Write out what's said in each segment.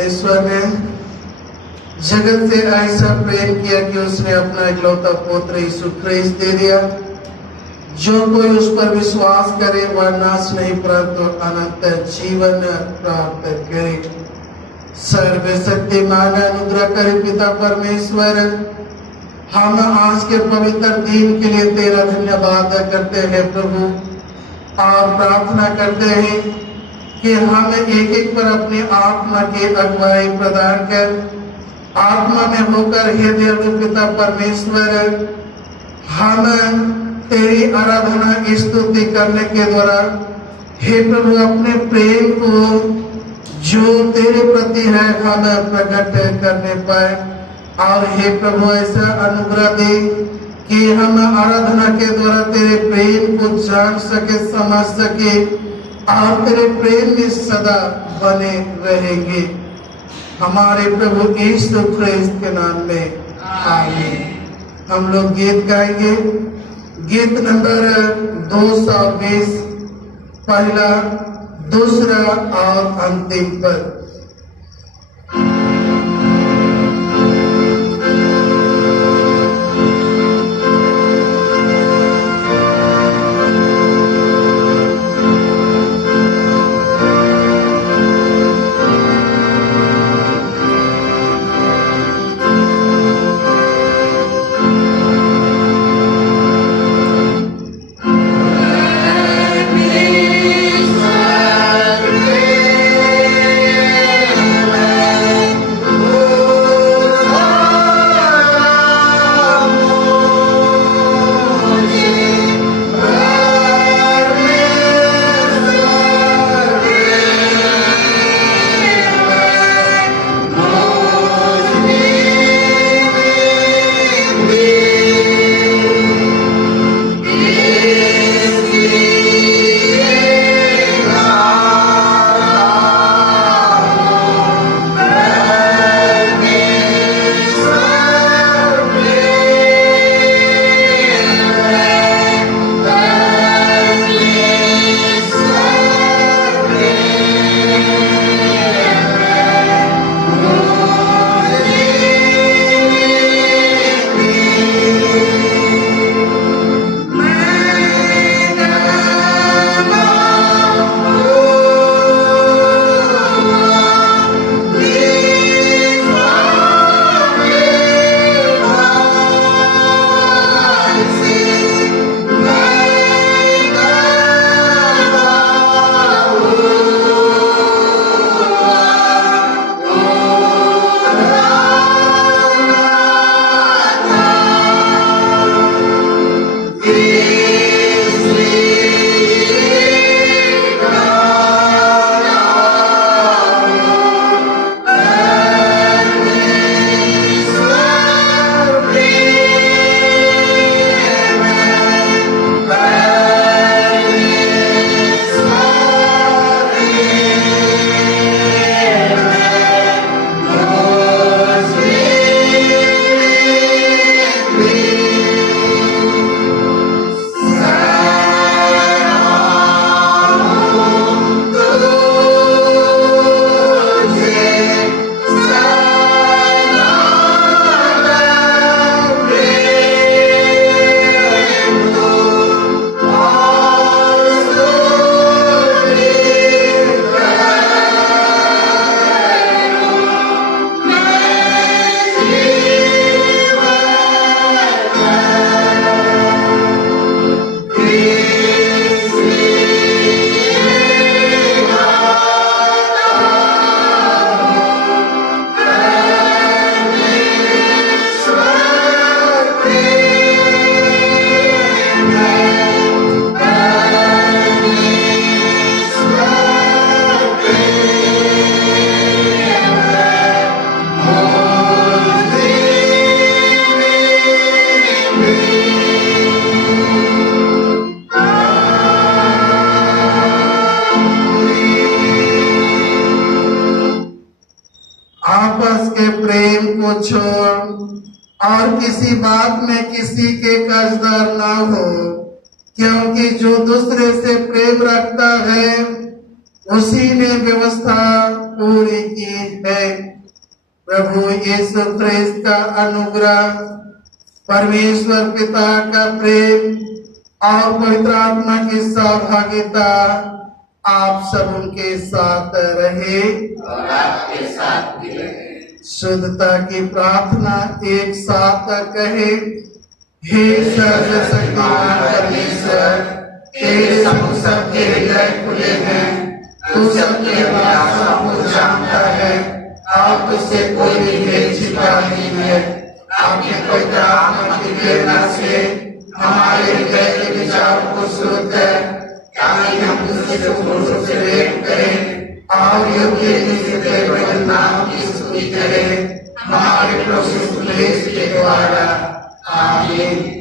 परमेश्वर ने जगत से ऐसा प्रेम किया कि उसने अपना इकलौता पुत्र यीशु ख्रिस्त दे दिया। जो कोई उस पर विश्वास करे वह नाश नहीं परंतु अनंत जीवन प्राप्त करे। सर्वशक्तिमान अनुग्रहकारी पिता परमेश्वर, हम आज के पवित्र दिन के लिए तेरा धन्यवाद करते हैं प्रभु, और प्रार्थना करते हैं कि हम एक एक पर अपनी आत्मा की अगुवाई प्रदान कर आत्मा में होकर हे दयालु पिता परमेश्वर, हम तेरी आराधना स्तुति करने के द्वारा हे प्रभु अपने प्रेम को जो तेरे प्रति है हम प्रकट करने पाए। और हे प्रभु ऐसा अनुग्रह दे कि हम आराधना के द्वारा तेरे प्रेम को जान सके, समझ सके और तेरे प्रेम में सदा बने रहेंगे। हमारे प्रभु यीशु ख्रिस्त के नाम में आमीन। हम लोग गीत गाएंगे। गीत नंबर 220, पहला, दूसरा और अंतिम पद। और किसी बात में किसी के कर्जदार ना हो, क्योंकि जो दूसरे से प्रेम रखता है उसी ने व्यवस्था पूरी की है। प्रभु यीशु ख्रिस्त का अनुग्रह, परमेश्वर पिता का प्रेम और पवित्र आत्मा की सहभागिता आप सब उनके साथ रहे और आपके साथ भी रहे। शुद्धता की प्रार्थना एक साथ कहे। हे सर्वशक्तिमान परमेश्वर, तेरे सम्मुख सबके हृदय खुले हैं, तू सबके अभिलाषाओं को जानता है और तुझसे कोई भी भेद छिपा नहीं है। आपके पवित्र आत्मा की प्रेरणा से हमारे हृदय के विचारों को शुद्ध कर, ताकि हम तुझसे जोर से प्रेम करें और योग्य रीति से तेरे नाम की स्तुति करें, हमारे प्रभु यीशु मसीह के द्वारा। आमीन।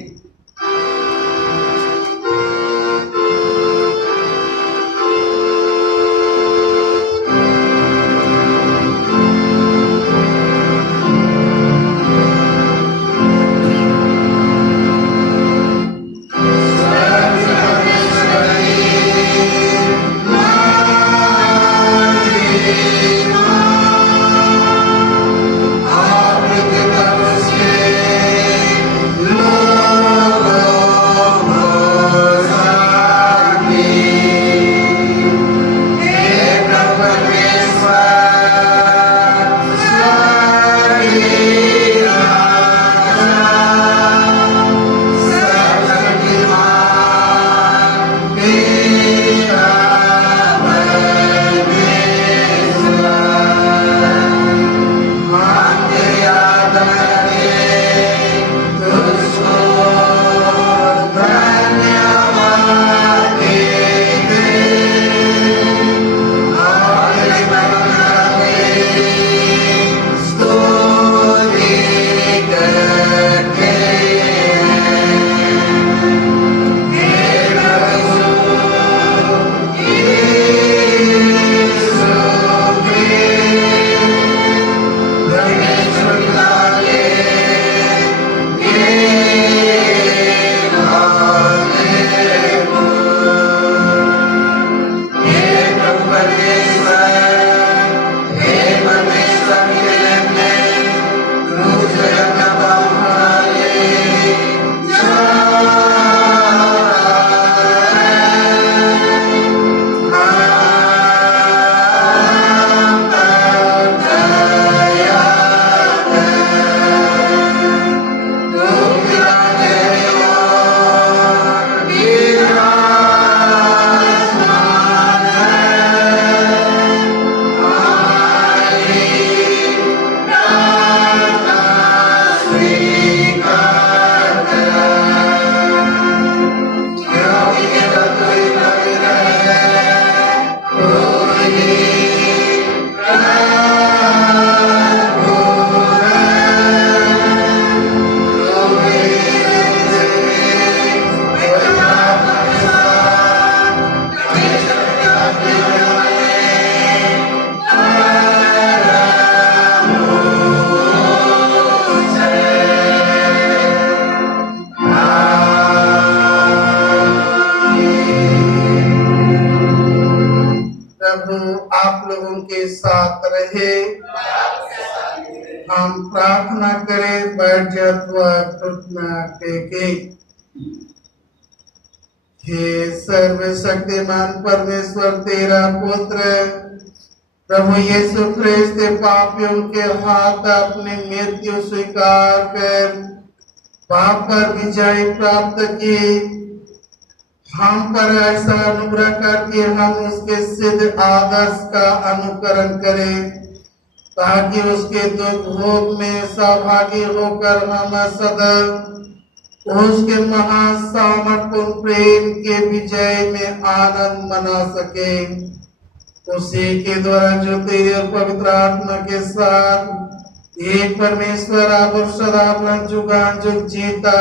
आप लोगों के साथ रहे। हम प्रार्थना करें, बैठ घुटना टेके। हे सर्वशक्तिमान परमेश्वर, तेरा पुत्र प्रभु यीशु ख्रिस्त पापियों के हाथ अपनी मृत्यु स्वीकार कर पाप पर विजय प्राप्त की, हम पर ऐसा अनुग्रह करके हम उसके सिद्ध आदर्श का अनुकरण करें, ताकि उसके दुख भोग में सहभागी होकर हम सदा उसके महासामर्थ्यपूर्ण प्रेम के विजय में आनंद मना सके। उसी के द्वारा जो तेरे पवित्र आत्मा के साथ एक परमेश्वर आप सदा जुगाजुग जीता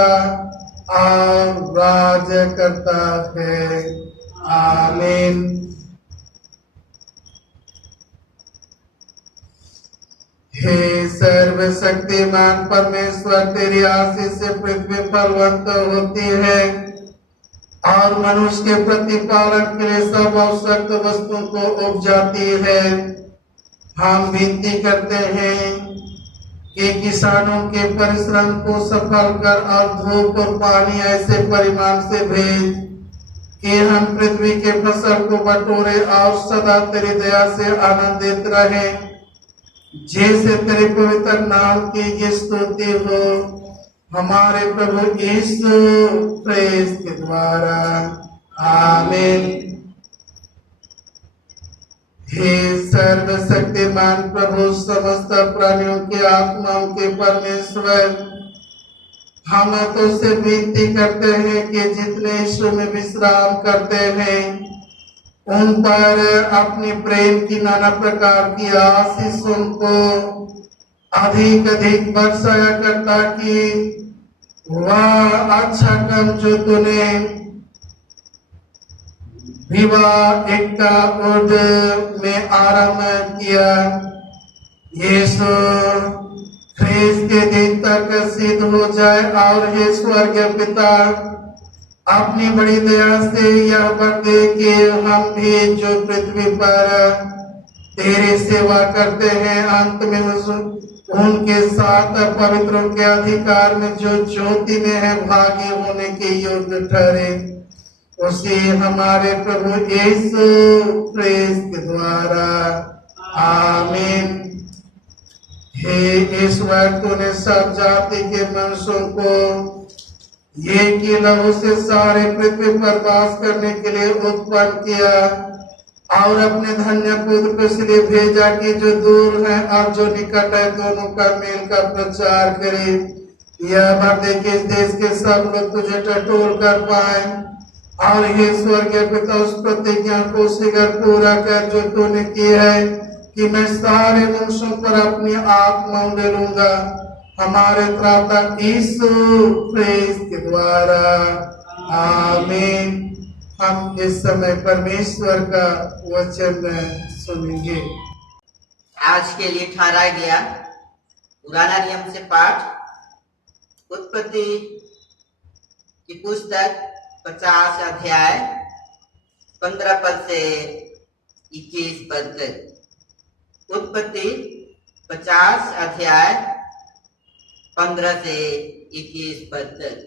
और राज करता है। आमीन। हे सर्वशक्तिमान परमेश्वर, तेरी आशीष से पृथ्वी फलवंत होती है और मनुष्य के प्रतिपालन के लिए सब आवश्यक वस्तुओं को उपजाती है। हम विनती करते हैं कि किसानों के परिश्रम को सफल कर और धूप और पानी ऐसे परिमाण से भेज कि हम पृथ्वी के फसल को बटोरे और सदा तेरी दया से आनंदित रहे, जैसे तेरे पवित्र नाम की ये स्तुति हो हमारे प्रभु यीशु ख्रीस्त के द्वारा। आमीन। हे सर्वशक्तिमान प्रभु, समस्त प्राणियों के आत्माओं के परमेश्वर, हम तो से विनती करते हैं कि जितने यीशु में विश्राम करते हैं उन पर अपनी प्रेम की नाना प्रकार की आशीष उनको अधिक अधिक बरसाया करता कि वह अच्छा काम जो तूने विवाह एकता उद में आरंभ किया, यीशु ख्रीस्त के दिन तक सिद्ध हो जाए। और हे स्वर्गीय पिता, अपनी बड़ी दया से यह वर दे कि हम भी जो पृथ्वी पर तेरी सेवा करते हैं अंत में उनके साथ पवित्रों के अधिकार में जो ज्योति में है भागी होने के योग्य ठहरे, उसी हमारे प्रभु यीशु ख्रीस्त के द्वारा। आमीन। हे ईश्वर, तूने सब जाति के मनुष्यों को एक ही लहू से सारे पृथ्वी पर वास करने के लिए उत्पन्न किया और अपने धन्य पुत्र को इसलिए भेजा कि जो दूर है और जो निकट है दोनों का मेल का प्रचार करे। यह बात है कि इस देश के सब लोग तुझे टटोल कर पाए और हे स्वर्गीय पिता, उस प्रतिज्ञा को शीघ्र पूरा कर जो तूने की है कि मैं सारे मनुष्यों पर अपनी आत्मा ले लूंगा, हमारे त्राता यीशु ख्रीस्त के द्वारा। आमीन। हम इस समय परमेश्वर का वचन सुनेंगे। आज के लिए ठहराया गया पुराना नियम से पाठ उत्पत्ति की पुस्तक 50 अध्याय 15 पद से 21 पद तक। उत्पत्ति 50 अध्याय 15 से 21 पद तक।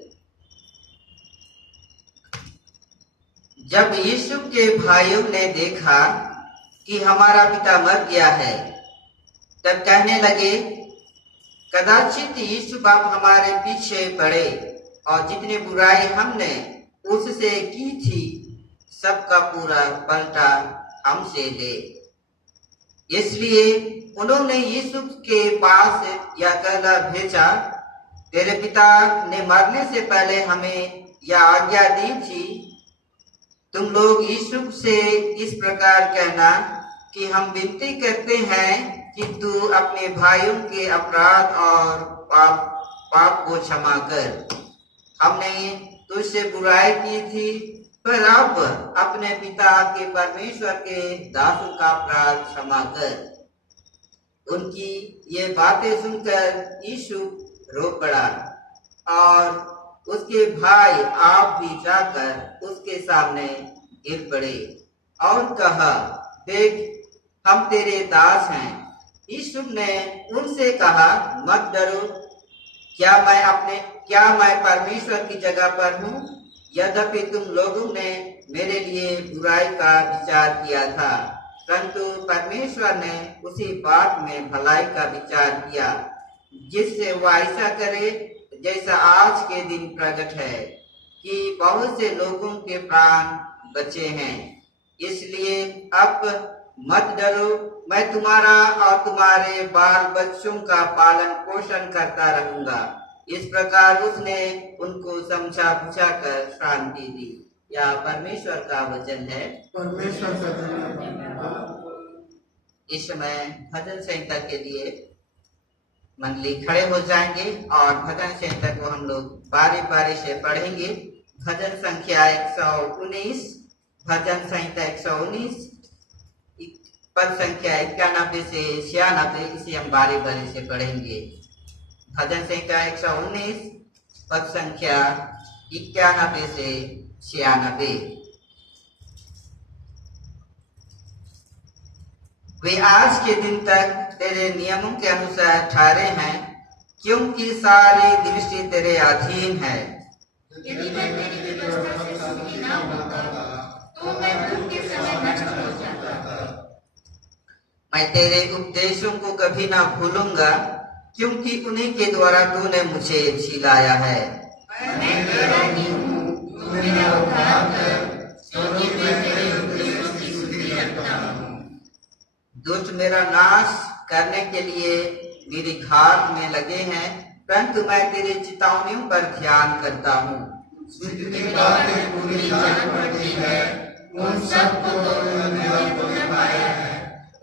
जब यीशु के भाइयों ने देखा कि हमारा पिता मर गया है, तब कहने लगे, कदाचित यीशु बाप हमारे पीछे पड़े और जितनी बुराई हमने उससे की थी सबका पूरा पलटा हमसे ले। इसलिए उन्होंने यीशु के पास यह कहला भेजा, तेरे पिता ने मरने से पहले हमें यह आज्ञा दी थी, तुम लोग यीशु से इस प्रकार कहना कि हम विनती करते हैं कि तू अपने भाइयों के अपराध और पाप को क्षमा कर। हमने तुझसे बुराई की थी, पर अब अपने पिता के परमेश्वर के दासों का अपराध क्षमा कर। उनकी ये बातें सुनकर यीशु रो पड़ा और उसके भाई आप भी जाकर उसके सामने गिर पड़े और कहा, देख हम तेरे दास हैं। यीशु ने उनसे कहा, मत डरो, क्या मैं परमेश्वर की जगह पर हूँ? यद्यपि तुम लोगों ने मेरे लिए बुराई का विचार किया था, परंतु परमेश्वर ने उसी बात में भलाई का विचार किया, जिससे वह ऐसा करे जैसा आज के दिन प्रकट है कि बहुत से लोगों के प्राण बचे हैं। इसलिए अब मत डरो, मैं तुम्हारा और तुम्हारे बाल बच्चों का पालन पोषण करता रहूंगा। इस प्रकार उसने उनको समझा बुझा कर शांति दी। यह परमेश्वर का वचन है। परमेश्वर का धन्यवाद। इस समय भजन संहिता के लिए मंडली खड़े हो जाएंगे और भजन संहिता को हम लोग बारी बारी से पढ़ेंगे। भजन संख्या 119, भजन संहिता 119, पद संख्या 91 से 96, इसे हम बारी बारी से पढ़ेंगे। भजन संख्या 119, पद संख्या 91 से 96। वे आज के दिन तक तेरे नियमों के अनुसार ठहरे हैं, क्योंकि सारी दृष्टि तेरे अधीन है। यदि मैं तेरी व्यवस्था से सुखी ना होता, तो मैं दुख के समय नष्ट हो जाता। मैं तेरे उपदेशों को कभी ना भूलूंगा, क्योंकि उन्हीं के द्वारा तूने मुझे जिलाया है। मैं तेरा ही हूँ, तू मेरा उद्धार कर, क्योंकि मैं तेरे उपदेशों की सुधि रखता हूँ। दुष्ट मेरा नाश करने के लिए मेरी घात में लगे हैं, परंतु मैं तेरी चितावनियों पर ध्यान करता हूँ। जितनी बातें पूरी जान पड़ती है, उन सबको तो मैंने पाया है,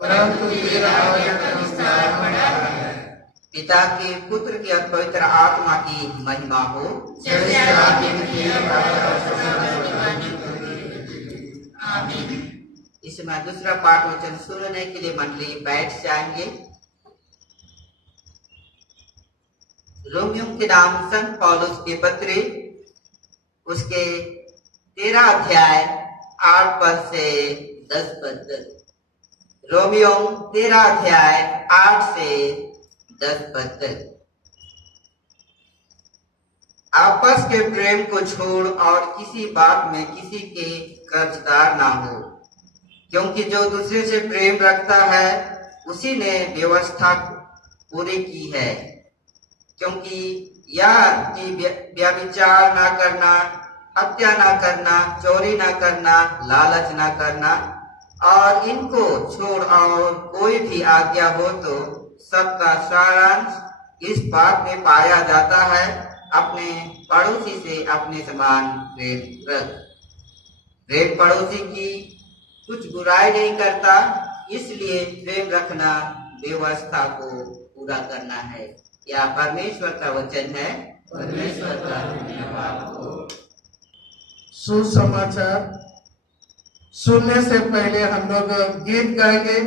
परंतु तेरा आज्ञा का विस्तार बड़ा है। पिता के पुत्र की और पवित्र आत्मा की महिमा हो, जैसे आदि में किया आमीन। इसमें दूसरा पाठ वचन सुनने के लिए मंडली बैठ जाएंगे। रोमियो के नाम संत पौलुस के पत्र उसके 13 अध्याय 8 पद से 10 पद तक। रोमियो 13 अध्याय 8 से 10 पद तक। आपस के प्रेम को छोड़ और किसी बात में किसी के कर्जदार ना हो, क्योंकि जो दूसरे से प्रेम रखता है उसी ने व्यवस्था पूरी की है। क्योंकि यह कि व्यभिचार ना करना, हत्या ना करना, चोरी ना करना, लालच ना करना, और इनको छोड़ और कोई भी आज्ञा हो तो सबका सारांश इस बात में पाया जाता है, अपने पड़ोसी से अपने समान प्रेम रख। प्रेम पड़ोसी की कुछ बुराई नहीं करता, इसलिए प्रेम रखना व्यवस्था को पूरा करना है। यह परमेश्वर का वचन है। परमेश्वर का धन्यवाद हो। सुसमाचार सुनने से पहले हम लोग गीत गाएंगे।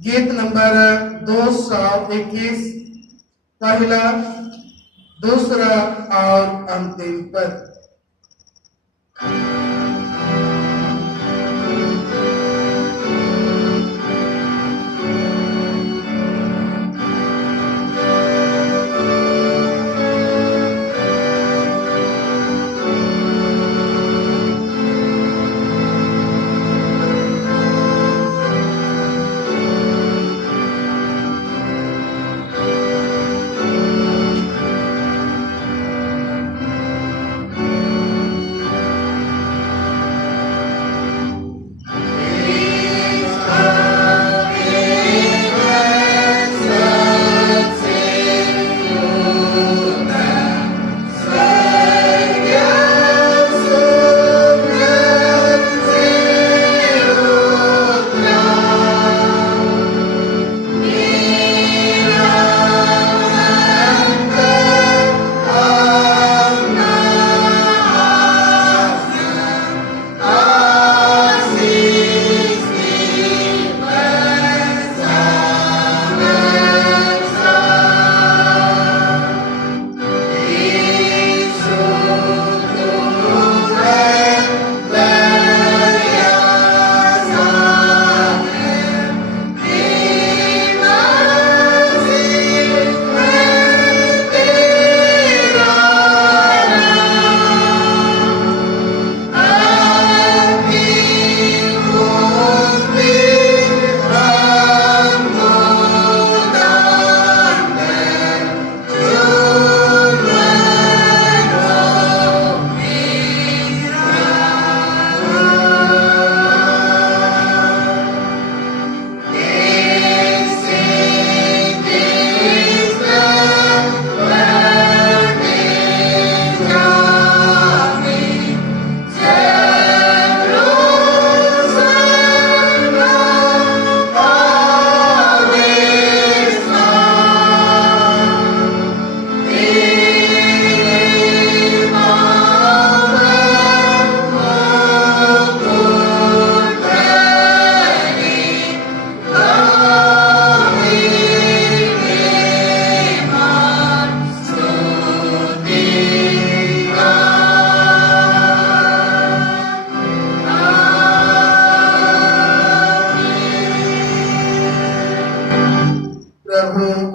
गीत नंबर 221, पहला, दूसरा और अंतिम पद।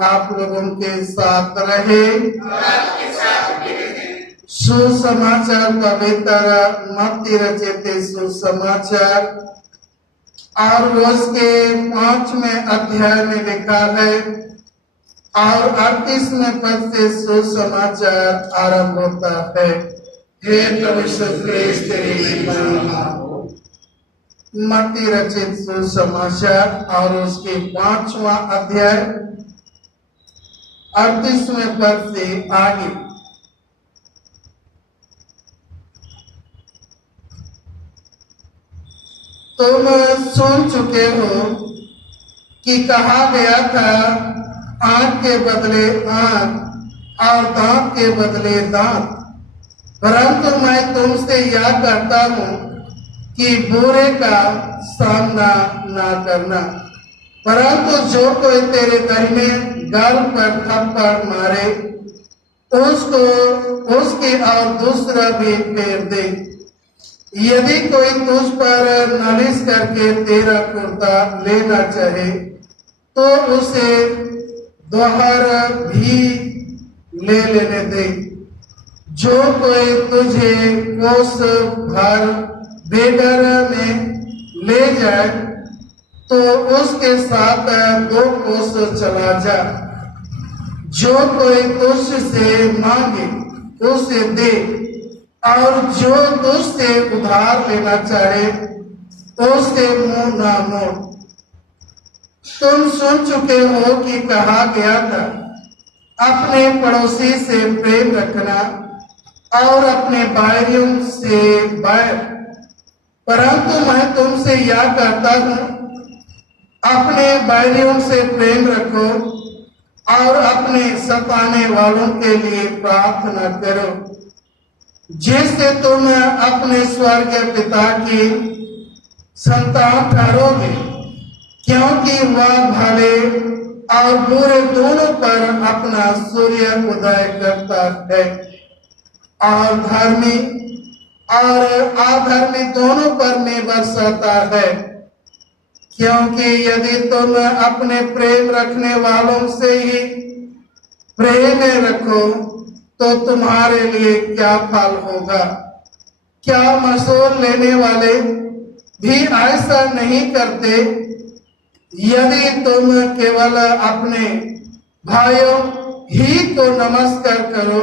आप लोगों के साथ रहे। सुसमाचार पवित्र मत्ती रचित सुसमाचार और उसके 5वें अध्याय में लिखा है और 38वें पद से सुसमाचार आरंभ होता है। हे प्रभु यीशु ख्रिस्त तेरी महिमा हो। मत्ती रचित सुसमाचार और उसके 5वां अध्याय 38वें पद से आगे। तुम सुन चुके हो कि कहा गया था, आंख के बदले आंख और दांत के बदले दांत। परंतु मैं तुमसे यह कहता हूं कि बुरे का सामना ना करना। परंतु जो कोई तेरे दाहिने गाल पर थप्पड़ मारे, उसको उसकी और दूसरा भी फेर दे। यदि कोई तुझ पर नालिश करके तेरा कुर्ता लेना चाहे, तो उसे दोहर भी ले लेने दे। जो कोई तुझे कोस भर बेगर में ले जाए, तो उसके साथ 2 कोस चला जा। जो कोई तुझसे मांगे उसे दे, और जो तुझसे उधार लेना चाहे उससे मुंह ना मोड़। तुम सुन चुके हो कि कहा गया था, अपने पड़ोसी से प्रेम रखना और अपने बैरियों से बैर। परंतु मैं तुमसे यह कहता हूं, अपने बैरियों से प्रेम रखो और अपने सताने वालों के लिए प्रार्थना करो, जिससे तुम अपने स्वर्गीय पिता की संतान ठहरोगे, क्योंकि वह भले और बुरे दोनों पर अपना सूर्य उदय करता है, और धर्मी और अधर्मी दोनों पर में बरसाता है। क्योंकि यदि तुम अपने प्रेम रखने वालों से ही प्रेम रखो, तो तुम्हारे लिए क्या फल होगा? क्या मसूल लेने वाले भी ऐसा नहीं करते? यदि तुम केवल अपने भाइयों ही को नमस्कार करो,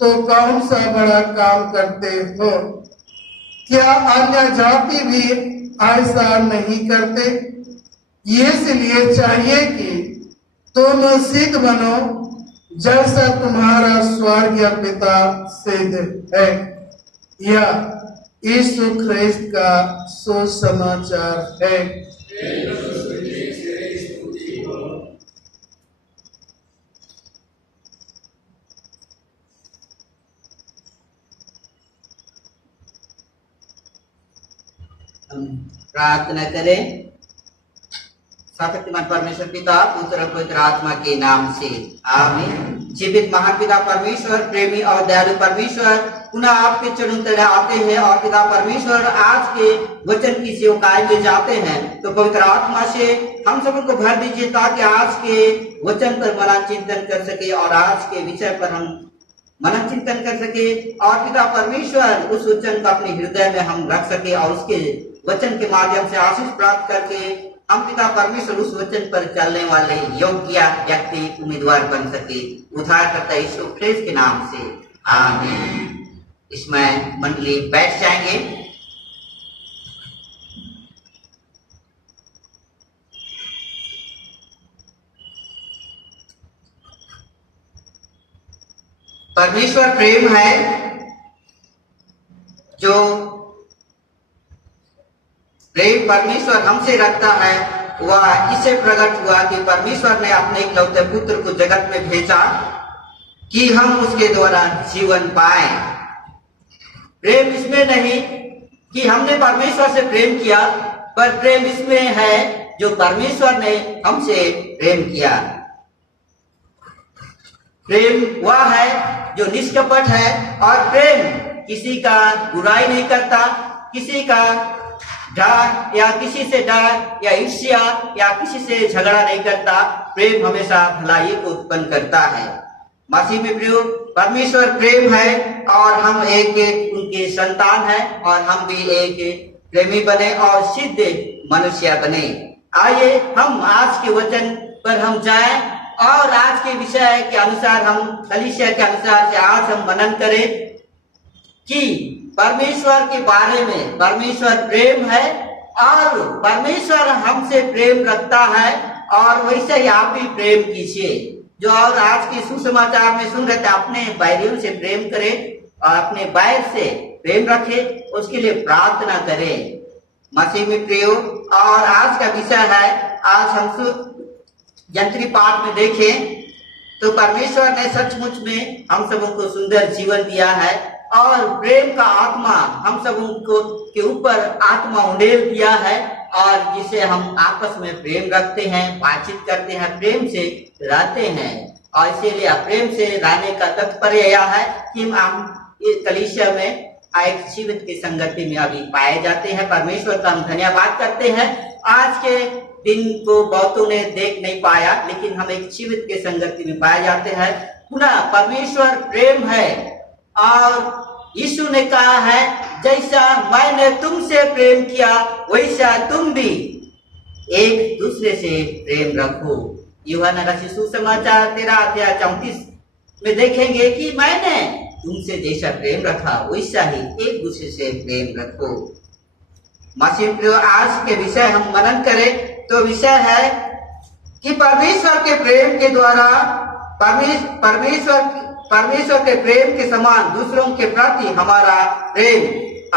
तो कौन सा बड़ा काम करते हो? क्या अन्य जाति भी ऐसा नहीं करते? इसलिए चाहिए कि तुम सिद्ध बनो, जैसा तुम्हारा स्वर्गीय पिता सिद्ध है। यह यीशु ख्रिस्त का सुसमाचार है। प्रार्थना करें। सर्वशक्तिमान परमेश्वर पिता, पुत्र और पवित्र आत्मा के नाम से आमीन। जीवित महापिता परमेश्वर, प्रेमी और दयालु परमेश्वर, पुनः आपके चरणों तले आते हैं और पिता परमेश्वर आज के वचन की सेवकाई में जाते हैं, तो पवित्र आत्मा से हम सबको भर दीजिए, ताकि आज के वचन पर मनन चिंतन कर सके और आज के विषय पर हम मनन चिंतन कर सके, और पिता परमेश्वर उस वचन को अपने हृदय में हम रख सके और उसके वचन के माध्यम से आशीष प्राप्त करके हम पिता परमेश्वर उस वचन पर चलने वाले योग्य व्यक्ति उम्मीदवार बन सके। उद्धारकर्ता यीशु ख्रिस्त के नाम से आमीन। इसमें मंडली बैठ जाएंगे। परमेश्वर प्रेम है। जो प्रेम परमेश्वर हमसे रखता है, वह इसे प्रकट हुआ कि परमेश्वर ने अपने इकलौते पुत्र को जगत में भेजा कि हम उसके द्वारा जीवन पाए। प्रेम इसमें नहीं कि हमने परमेश्वर से प्रेम किया, पर प्रेम इसमें है जो परमेश्वर ने हमसे प्रेम किया। प्रेम वह है जो निष्कपट है, और प्रेम किसी का बुराई नहीं करता, किसी का डर या किसी से डर या ईर्ष्या या किसी से झगड़ा नहीं करता। प्रेम हमेशा भलाई को उत्पन्न करता है। मसीह में प्रियो, परमेश्वर प्रेम है और हम एक उनके संतान हैं और हम भी एक प्रेमी बने और सिद्ध मनुष्य बने। आइए हम आज के वचन पर हम जाएं और आज के विषय के अनुसार हम कलीसिया के अनुसार से आज हम मनन करें कि परमेश्वर के बारे में। परमेश्वर प्रेम है और परमेश्वर हमसे प्रेम रखता है और वैसे ही आप भी प्रेम कीजिए। जो और आज के सुसमाचार में सुन रहे थे, अपने बैरियों से प्रेम करें और अपने बैर से प्रेम रखें, उसके लिए प्रार्थना करें। मसीह में प्रियो, और आज का विषय है, आज हम यंत्री पाठ में देखें तो परमेश्वर ने सचमुच में हम सबों को सुंदर जीवन दिया है और प्रेम का आत्मा हम सबों को के ऊपर आत्मा उंडेल दिया है और जिसे हम आपस में प्रेम रखते हैं, बातचीत करते हैं, प्रेम से रहते हैं। और इसीलिए प्रेम से रहने का तात्पर्य यह है कि हम इस कलीसिया में एक जीवित की संगति में अभी पाए जाते हैं। परमेश्वर का हम धन्यवाद करते हैं। आज के दिन को बहुतों ने देख नहीं पाया, लेकिन हम एक जीवित के संगति में पाए जाते हैं। पुनः परमेश्वर प्रेम है और यीशु ने कहा है, जैसा मैंने तुमसे प्रेम किया वैसा तुम भी एक दूसरे से प्रेम रखो। यूहन्ना रचित सुसमाचार 13 अध्याय 34 में देखेंगे कि मैंने तुमसे जैसा प्रेम रखा वैसा ही एक दूसरे से प्रेम रखो। मसीह प्रियो, आज के विषय हम मनन करें तो विषय है कि परमेश्वर के प्रेम के द्वारा परमेश्वर के प्रेम के समान दूसरों के प्रति हमारा प्रेम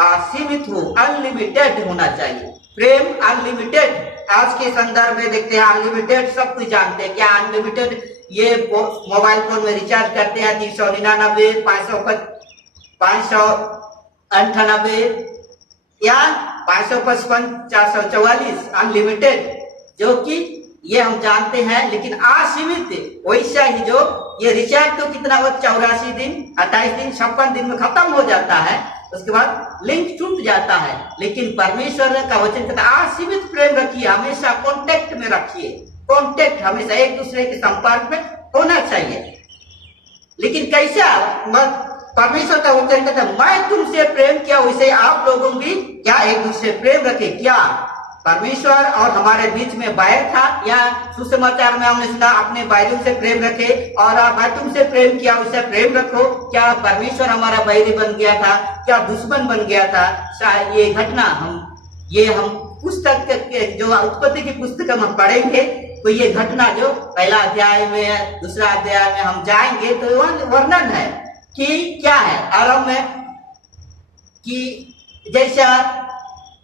असीमित हो, अनलिमिटेड होना चाहिए। प्रेम अनलिमिटेड। आज के संदर्भ में देखते हैं अनलिमिटेड, सब कुछ जानते हैं क्या अनलिमिटेड। ये मोबाइल फोन में रिचार्ज करते हैं 399, 598 या 555, 444 अनलिमिटेड, जो कि ये हम जानते हैं। लेकिन असीमित वैसा ही जो ये रिचार्ज तो कितना वक्त 84 दिन, 28 दिन, 56 दिन में खत्म हो जाता है, उसके बाद लिंक टूट जाता है। लेकिन परमेश्वर का वचन कहता है असीमित प्रेम रखिए, हमेशा कांटेक्ट में रखिए। कांटेक्ट हमेशा एक दूसरे के संपर्क में होना चाहिए। लेकिन कैसा? परमेश्वर का वचन कहता है मैं तुमसे प्रेम किया वैसे आप लोगों भी क्या एक दूसरे प्रेम रखे। क्या परमेश्वर और हमारे बीच में बैर था? या सुसमाचार में हमने सुना अपने बैरियों से प्रेम रखे और मैं तुमसे प्रेम किया वैसे प्रेम रखो। क्या परमेश्वर हमारा बैरी बन गया था? क्या दुश्मन बन गया था? शायद ये घटना हम पुस्तक के जो उत्पत्ति की पुस्तक हम पढ़ेंगे तो ये घटना जो पहला अध्याय में, दूसरा अध्याय में हम जाएंगे तो वर्णन है कि क्या है आरंभ में कि जैसा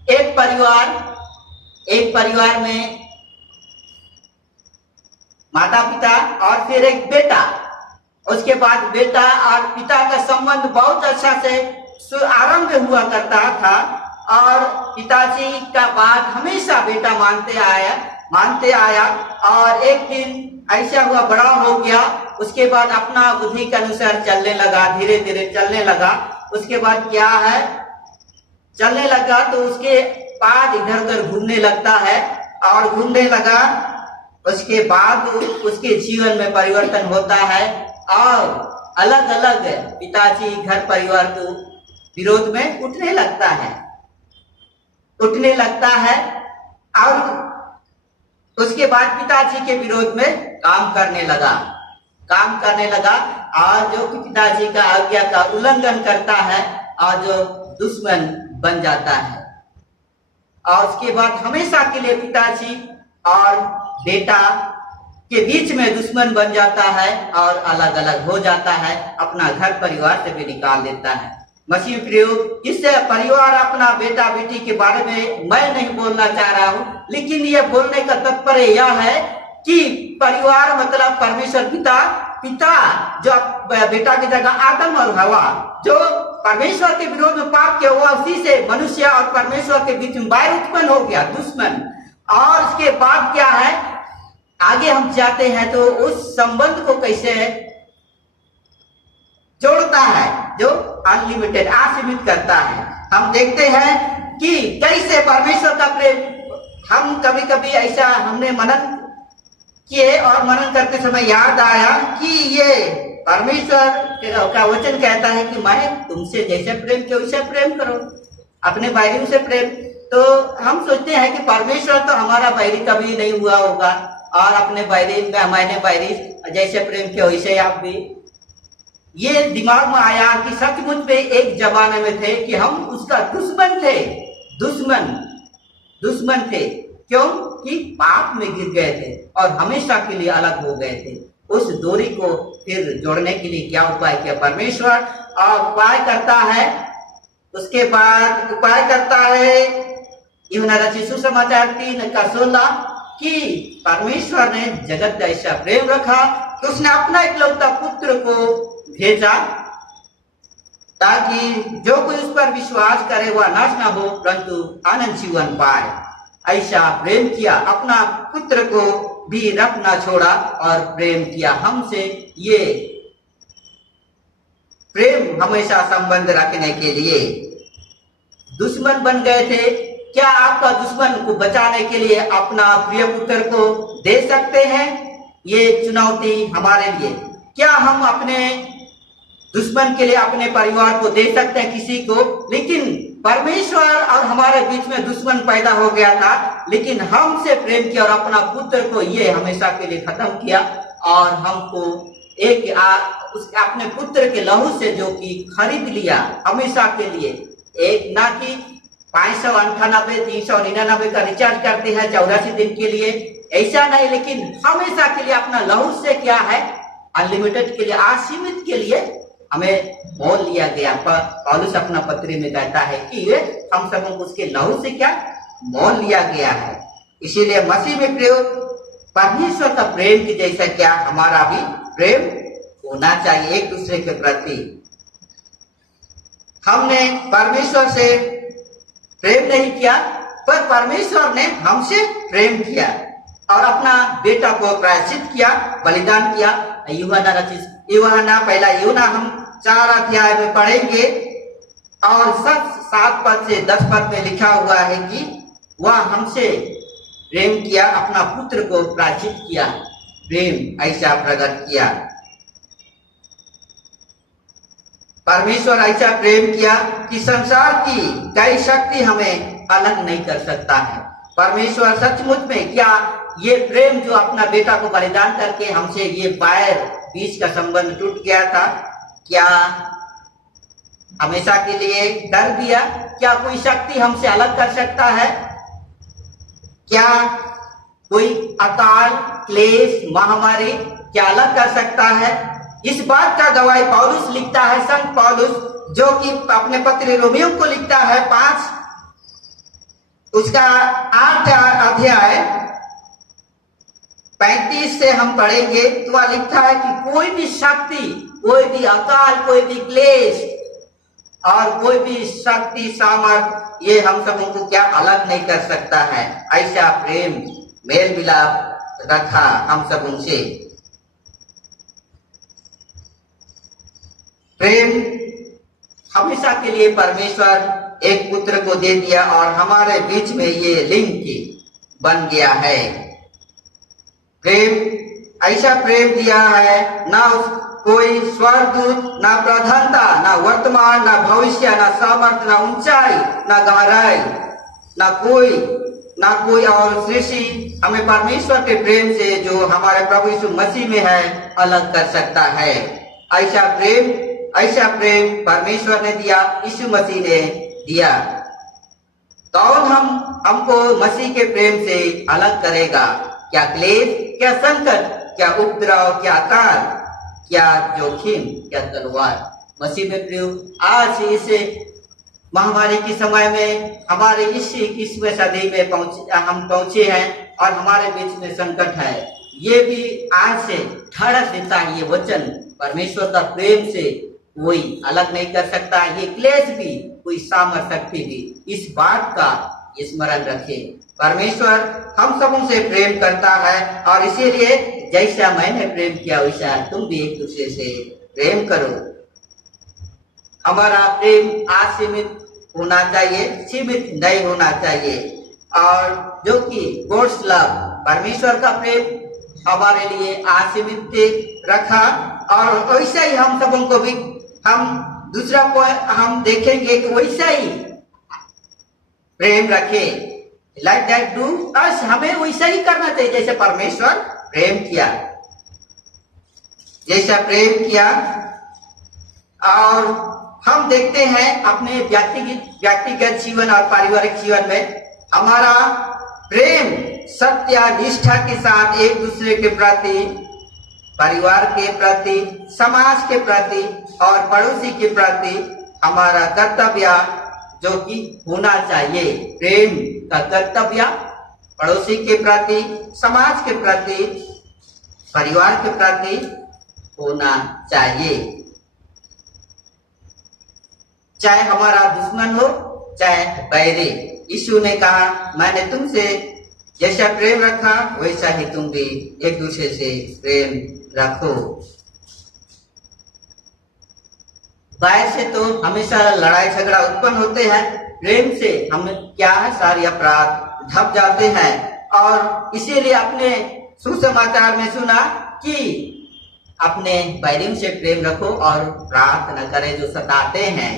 एक परिवार में माता पिता और फिर एक बेटा, उसके बाद बेटा और पिता का संबंध बहुत अच्छा से आरंभ हुआ करता था और पिताजी का बात हमेशा बेटा मानते आया और एक दिन ऐसा हुआ बड़ा हो गया, उसके बाद अपना बुद्धि के अनुसार चलने लगा, धीरे धीरे चलने लगा। उसके बाद क्या है, चलने लगा तो उसके बाद इधर उधर घूमने लगता है और घूमने लगा, उसके बाद उसके जीवन में परिवर्तन होता है और अलग अलग पिताजी घर परिवार को विरोध में उठने लगता है और उसके बाद पिताजी के विरोध में काम करने लगा और जो पिताजी का आज्ञा का उल्लंघन करता है और जो दुश्मन बन जाता है। और उसके बाद हमेशा के लिए पिताजी और बेटा के बीच में दुश्मन बन जाता है और अलग अलग हो जाता है, अपना घर परिवार से भी निकाल देता है। मसीह प्रियो, इससे परिवार अपना बेटा बेटी के बारे में मैं नहीं बोलना चाह रहा हूं, लेकिन यह बोलने का तात्पर्य यह है कि परिवार मतलब परमेश्वर पिता जो बेटा की जगह आदम और हवा जो परमेश्वर के विरोध में पाप किया हुआ, उसी से मनुष्य और परमेश्वर के बीच में बैर उत्पन्न हो गया, दुश्मन। और उसके बाद क्या है, आगे हम जाते हैं तो उस संबंध को कैसे जोड़ता है, जो अनलिमिटेड असीमित करता है। हम देखते हैं कि कैसे परमेश्वर का प्रेम, हम कभी कभी ऐसा हमने मनन किए और मनन करते समय याद आया कि ये परमेश्वर का वचन कहता है कि मैं तुमसे जैसे प्रेम किया वैसे प्रेम करो, अपने बैरियों से प्रेम। तो हम सोचते हैं कि परमेश्वर तो हमारा बैरी कभी नहीं हुआ होगा और अपने बैरी में मैंने बैरी जैसे प्रेम किया वैसे आप भी। ये दिमाग में आया कि सचमुच में एक जमाने में थे कि हम उसका दुश्मन थे, दुश्मन थे। क्यों? कि पाप में गिर गए थे और हमेशा के लिए अलग हो गए थे। उस दूरी को फिर जोड़ने के लिए क्या उपाय किया परमेश्वर? और उपाय करता है, उसके बाद उपाय करता है यूहन्ना रचित सुसमाचार 3:16 कि परमेश्वर ने जगत का ऐसा प्रेम रखा कि उसने अपना इकलौता पुत्र को भेजा ताकि जो कोई उस पर विश्वास करे वह नाश न हो परंतु अनंत जीवन पाए। ऐसा प्रेम किया, अपना पुत्र को भी रख न छोड़ा और प्रेम किया हमसे। ये प्रेम हमेशा संबंध रखने के लिए दुश्मन बन गए थे। क्या आपका दुश्मन को बचाने के लिए अपना प्रिय पुत्र को दे सकते हैं? ये चुनौती हमारे लिए। क्या हम अपने दुश्मन के लिए अपने परिवार को दे सकते हैं किसी को? लेकिन परमेश्वर और हमारे बीच में दुश्मन पैदा हो गया था, लेकिन हमसे प्रेम किया और अपना पुत्र को ये हमेशा के लिए खत्म किया और हमको उसके अपने पुत्र के लहू से जो कि खरीद लिया हमेशा के लिए। एक ना कि 598 399 का रिचार्ज करते हैं 84 दिन के लिए, ऐसा नहीं, लेकिन हमेशा के लिए अपना लहू से क्या है, अनलिमिटेड के लिए, असीमित के लिए हमें मोल लिया गया। पौलुस अपना पत्री में कहता है कि ये हम सब उसके लहू से क्या मोल लिया गया है। इसीलिए मसीह में प्रयोग परमेश्वर का प्रेम के जैसा क्या हमारा भी प्रेम होना चाहिए एक दूसरे के प्रति। हमने परमेश्वर से प्रेम नहीं किया, पर परमेश्वर ने हमसे प्रेम किया और अपना बेटा को प्रायश्चित किया, बलिदान किया। यूहन्ना पहला यूहन्ना हम 4 अध्याय में पढ़ेंगे और 7 पद से 10 पद में लिखा हुआ है कि वह हमसे प्रेम किया, अपना पुत्र को प्रायश्चित किया, प्रेम ऐसा प्रकट किया। परमेश्वर ऐसा प्रेम किया कि संसार की कई शक्ति हमें अलग नहीं कर सकता है। परमेश्वर सचमुच में क्या ये प्रेम जो अपना बेटा को बलिदान करके हमसे ये बैर बीच का संबंध टूट गया था, क्या हमेशा के लिए कर दिया? क्या कोई शक्ति हमसे अलग कर सकता है? क्या कोई अकाल, क्लेश, महामारी क्या अलग कर सकता है? इस बात का गवाही पौलुस लिखता है, संत पौलुस, जो कि अपने पत्र रोमियो को लिखता है 5 उसका 8 अध्याय 35 से हम पढ़ेंगे तो वह लिखता है कि कोई भी शक्ति, कोई भी अकाल, कोई भी क्लेश और कोई भी शक्ति सामर्थ ये हम सबों को क्या अलग नहीं कर सकता है। ऐसा प्रेम मेल मिलाप रखा हम सब उनसे। प्रेम हमेशा के लिए परमेश्वर एक पुत्र को दे दिया और हमारे बीच में ये लिंक बन गया है। प्रेम ऐसा प्रेम दिया है, ना कोई स्वर्गदूत, ना प्रधानता, ना वर्तमान, ना भविष्य, ना सामर्थ, ना ऊंचाई, ना गहराई, ना कोई और सृष्टि हमें परमेश्वर के प्रेम से जो हमारे प्रभु यीशु मसीह में है अलग कर सकता है। ऐसा प्रेम परमेश्वर ने दिया, यीशु मसीह ने दिया। कौन हमको मसीह के प्रेम से अलग करेगा? क्या क्लेश, क्या संकट, क्या उपद्रव, क्या अकाल, क्या जोखिम, क्या तलवार? मसीह में प्रयोग आज इस महामारी के समय में हमारे इस 21वें सदी में हम पहुंचे हैं और हमारे बीच में संकट है। ये भी आज से ढाढ़स देता है ये वचन, परमेश्वर का प्रेम से कोई अलग नहीं कर सकता। ये क्लेश भी, कोई सामर्थ शक्ति भी, इस बात का स्मरण रखें। परमेश्वर हम सबों से प्रेम करता है और इसीलिए जैसा मैंने प्रेम किया वैसा तुम भी एक दूसरे से प्रेम करो। हमारा प्रेम असीमित होना चाहिए, सीमित नहीं होना चाहिए। और जो कि गॉड्स लव, परमेश्वर का प्रेम हमारे लिए असीमित रखा। और वैसा ही हम सबों को भी, हम दूसरा पॉइंट हम देखेंगे कि वैसा ही प्रेम रखे। लाइक दैट डू अस, हमें वैसा ही करना चाहिए जैसे परमेश्वर प्रेम किया, जैसा प्रेम किया। और हम देखते हैं अपने व्यक्तिगत जीवन और पारिवारिक जीवन में हमारा प्रेम सत्य निष्ठा के साथ एक दूसरे के प्रति, परिवार के प्रति, समाज के प्रति और पड़ोसी के प्रति हमारा कर्तव्य जो कि होना चाहिए। प्रेम का कर्तव्य पड़ोसी के प्रति, समाज के प्रति, परिवार के प्रति होना चाहिए। चाहे हमारा दुश्मन हो, चाहे बैरी। यीशु ने कहा, मैंने तुमसे जैसा प्रेम रखा वैसा ही तुम भी एक दूसरे से प्रेम रखो। बैर से तो हमेशा लड़ाई झगड़ा उत्पन्न होते हैं, प्रेम से हम क्या है, सारे अपराध ढक जाते हैं। और इसीलिए अपने सुसमाचार में सुना कि अपने बैरियों से प्रेम रखो और प्रार्थना करें जो सताते हैं,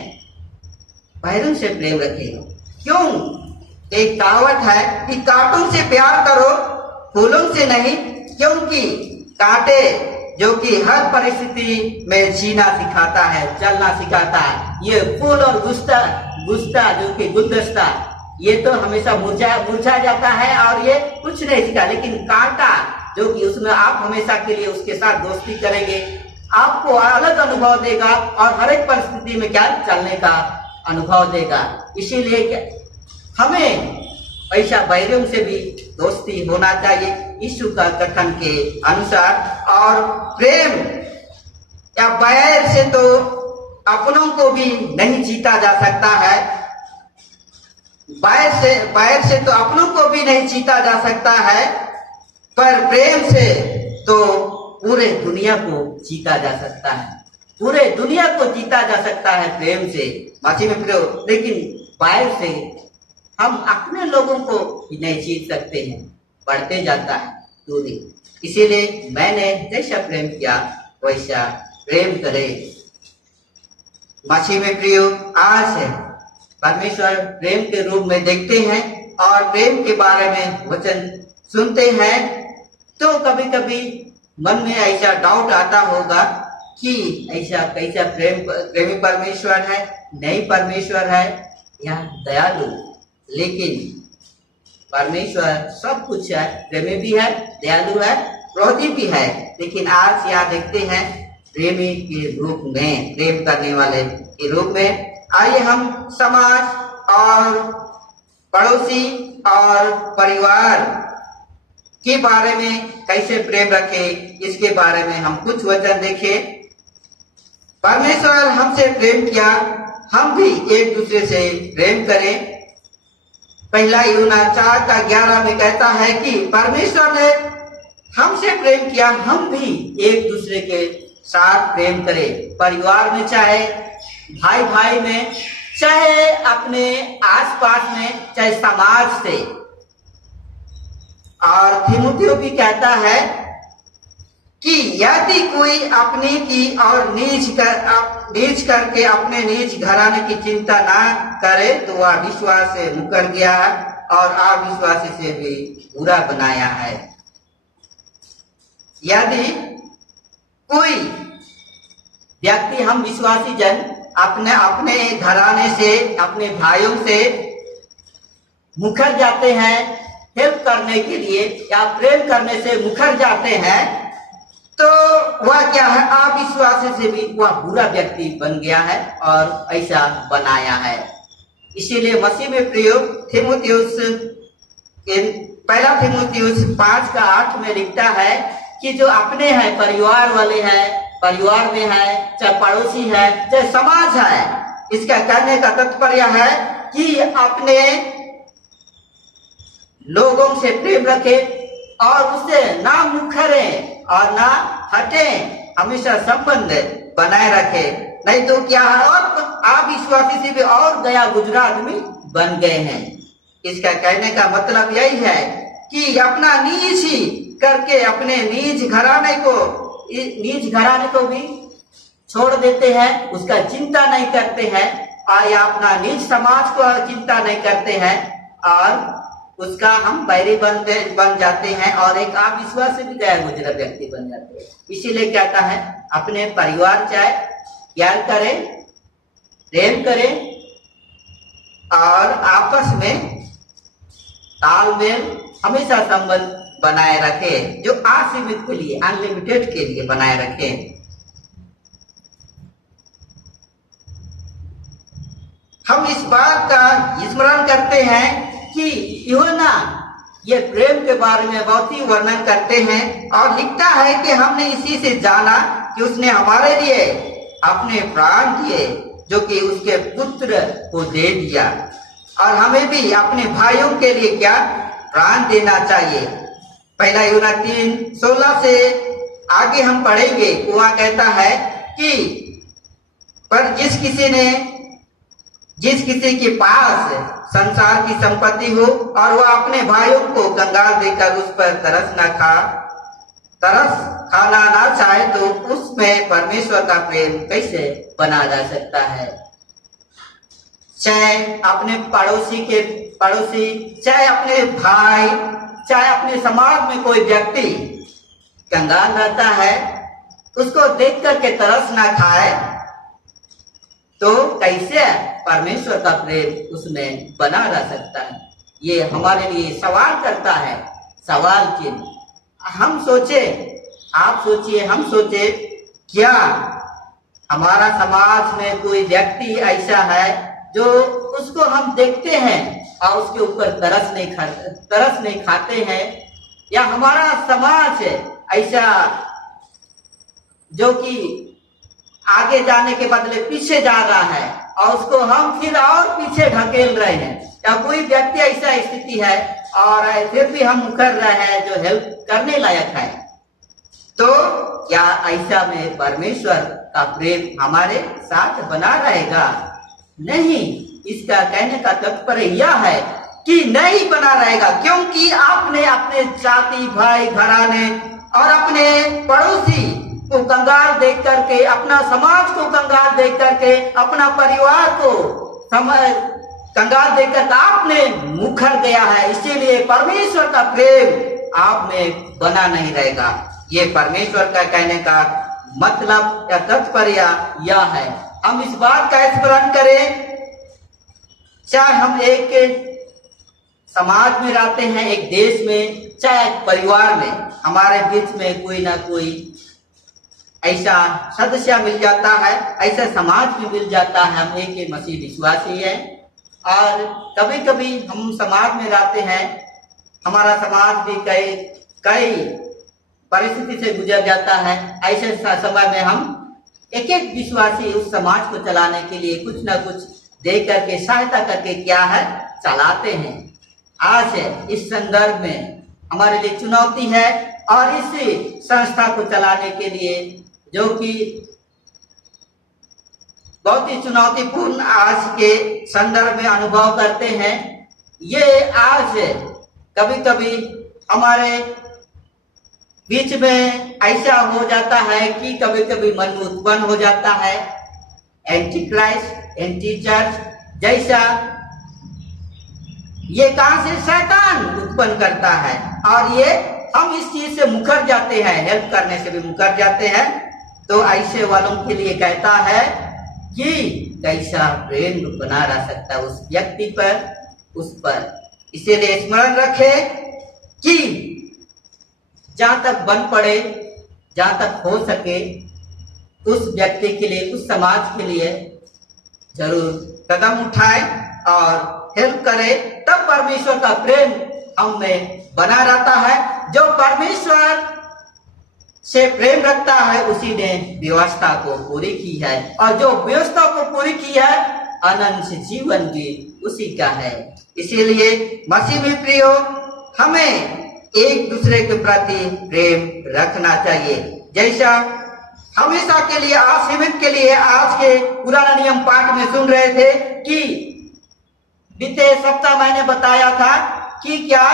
बैरियों से प्रेम रखें। क्यों? एक कहावत है कि कांटों से प्यार करो, फूलों से नहीं, क्योंकि कांटे जो कि हर परिस्थिति में जीना सिखाता है, चलना सिखाता है। ये फूल और गुस्ता जो कि गुलदस्ता, ये तो हमेशा मुरझा जाता है और ये कुछ नहीं सिखा। लेकिन कांटा जो कि उसमें आप हमेशा के लिए उसके साथ दोस्ती करेंगे, आपको अलग अनुभव देगा और हर एक परिस्थिति में क्या चलने का अनुभव देगा। इसीलिए हमें ऐसा बैरियों से भी दोस्ती होना चाहिए यीशु का कथन के अनुसार। और प्रेम या बैर से तो अपनों को भी नहीं जीता जा सकता है, बैर से तो अपनों को भी नहीं जीता जा सकता है, पर प्रेम से तो पूरे दुनिया को जीता जा सकता है। पूरे दुनिया को जीता जा सकता है प्रेम से, मसीह में प्रियो। लेकिन बैर से हम अपने लोगों को भी नहीं जीत सकते हैं, बढ़ते जाता है दूरी। इसीलिए मैंने जैसा प्रेम किया वैसा प्रेम करे। मसीह में प्रियो, आज है परमेश्वर प्रेम के रूप में देखते हैं और प्रेम के बारे में वचन सुनते हैं, तो कभी कभी मन में ऐसा डाउट आता होगा कि ऐसा कैसा प्रेमी परमेश्वर है, नहीं परमेश्वर है या दयालु। लेकिन परमेश्वर सब कुछ है, प्रेमी भी है, दयालु है, क्रोधी भी है। लेकिन आज यहाँ देखते हैं प्रेमी के रूप में, प्रेम करने वाले के रूप में। आइए हम समाज और पड़ोसी और परिवार के बारे में कैसे प्रेम रखें, इसके बारे में हम कुछ वचन देखें। परमेश्वर हमसे प्रेम किया, हम भी एक दूसरे से प्रेम करें। पहला यूहन्ना 4:11 में कहता है कि परमेश्वर ने हमसे प्रेम किया, हम भी एक दूसरे के साथ प्रेम करें। परिवार में, चाहे भाई भाई में, चाहे अपने आसपास में, चाहे समाज से। और तीमुथियुस भी कहता है कि यदि कोई अपने की और नीच करके अपने नीच घराने की चिंता ना करे तो वह विश्वास से मुकर गया है और अविश्वासी से भी बुरा बनाया है। यदि कोई व्यक्ति, हम विश्वासी जन अपने घराने से, अपने भाइयों से मुकर जाते हैं हेल्प करने के लिए या प्रेम करने से मुकर जाते हैं, तो वह क्या है, अविश्वासी से भी वह बुरा व्यक्ति बन गया है और ऐसा बनाया है। इसीलिए मसीह में प्रियो, तीमुथियुस पहला तीमुथियुस 5:8 में लिखता है कि जो अपने हैं, परिवार वाले हैं, परिवार में है, चाहे पड़ोसी है, चाहे समाज है, इसका कहने का तात्पर्य है कि अपने लोगों से प्रेम रखें और उससे ना मुखरें और ना हटें, हमेशा संबंध बनाए रखें। नहीं तो क्या है, अविश्वासी से भी और गया गुजरा आदमी बन गए हैं। इसका कहने का मतलब यही है कि अपना नीच ही करके अपने नीच घराने को भी छोड़ देते हैं, उसका चिंता नहीं करते हैं, या अपना निज समाज को चिंता नहीं करते हैं और उसका हम बैरी बन जाते हैं और एक अविश्वास से भी गया गुजरा व्यक्ति बन जाते हैं। इसीलिए कहता है अपने परिवार चाहे प्यार करें, प्रेम करें और आपस में तालमेल हमेशा संबंध बनाए रखें, जो असीमित के लिए अनलिमिटेड के लिए बनाए रखें। हम इस बात का स्मरण करते हैं कि यूहन्ना ये प्रेम के बारे में बहुत ही वर्णन करते हैं और लिखता है कि हमने इसी से जाना कि उसने हमारे लिए अपने प्राण दिए, जो कि उसके पुत्र को दे दिया, और हमें भी अपने भाइयों के लिए क्या प्राण देना चाहिए। पहला यूहन्ना 3:16 से आगे हम पढ़ेंगे। वहां कहता है कि पर जिस किसी के पास संसार की संपत्ति हो और वह अपने भाइयों को कंगाल देकर उस पर तरस खाना ना चाहे, तो उसमें परमेश्वर का प्रेम कैसे बना जा सकता है। चाहे अपने पड़ोसी, चाहे अपने भाई, चाहे अपने समाज में कोई व्यक्ति कंगाल रहता है, उसको देख करके तरस ना खाए, तो कैसे परमेश्वर का प्रेम उसमें बना रह सकता है। ये हमारे लिए सवाल करता है, सवाल चिन्ह। हम सोचे, आप सोचिए, हम सोचे, क्या हमारा समाज में कोई व्यक्ति ऐसा है जो उसको हम देखते हैं और उसके ऊपर तरस नहीं खाते हैं, या हमारा समाज ऐसा जो कि आगे जाने के बदले पीछे जा रहा है और उसको हम फिर और पीछे ढकेल रहे हैं, या कोई व्यक्ति ऐसा स्थिति है और फिर भी हम मुकर रहे हैं जो हेल्प करने लायक है, तो क्या ऐसा में परमेश्वर का प्रेम हमारे साथ बना रहेगा? नहीं। इसका कहने का तात्पर्य यह है कि नहीं बना रहेगा, क्योंकि आपने अपने जाति, भाई, घराने और अपने पड़ोसी को कंगाल देख करके, अपना समाज को कंगाल देख करके, अपना परिवार को कंगाल देख करके आपने मुखर गया है। इसीलिए परमेश्वर का प्रेम आप में बना नहीं रहेगा। ये परमेश्वर का कहने का मतलब या तात्पर्य यह है। हम इस बात का स्मरण करें, चाहे हम एक समाज में रहते हैं, एक देश में, चाहे एक परिवार में, हमारे बीच में कोई ना कोई ऐसा सदस्य मिल जाता है, ऐसा समाज में मिल जाता है। हम एक मसीह विश्वासी है और कभी कभी हम समाज में रहते हैं, हमारा समाज भी कई परिस्थिति से गुजर जाता है। ऐसे समय में हम एक विश्वासी उस समाज को चलाने के लिए कुछ ना कुछ दे करके, सहायता करके क्या है, चलाते हैं। आज इस संदर्भ में हमारे लिए चुनौती है और इस संस्था को चलाने के लिए, जो कि बहुत ही चुनौतीपूर्ण आज के संदर्भ में अनुभव करते हैं, ये आज कभी कभी हमारे बीच में ऐसा हो जाता है कि कभी कभी मन में उत्पन्न हो जाता है एंटी क्राइस्ट, एंटी चर्च जैसा। ये कहां से शैतान उत्पन्न करता है और ये हम इस चीज से मुकर जाते हैं, हेल्प करने से भी मुकर जाते हैं। तो ऐसे वालों के लिए कहता है कि कैसा प्रेम बना रह सकता है उस व्यक्ति पर, उस पर। इसीलिए स्मरण रखे कि जहां तक बन पड़े, जहां तक हो सके, उस व्यक्ति के लिए, उस समाज के लिए जरूर कदम उठाए और हेल्प करे, तब परमेश्वर का प्रेम हम में बना रहता है। जो परमेश्वर से प्रेम रखता है उसी ने व्यवस्था को पूरी की है, और जो व्यवस्था को पूरी की है अनंत जीवन भी उसी का है। इसीलिए मसीह में प्रियो, हमें एक दूसरे के प्रति प्रेम रखना चाहिए। जैसा हमेशा के लिए, आजीवन के लिए आज के पुराना नियम पाठ में सुन रहे थे कि बीते सप्ताह मैंने बताया था कि क्या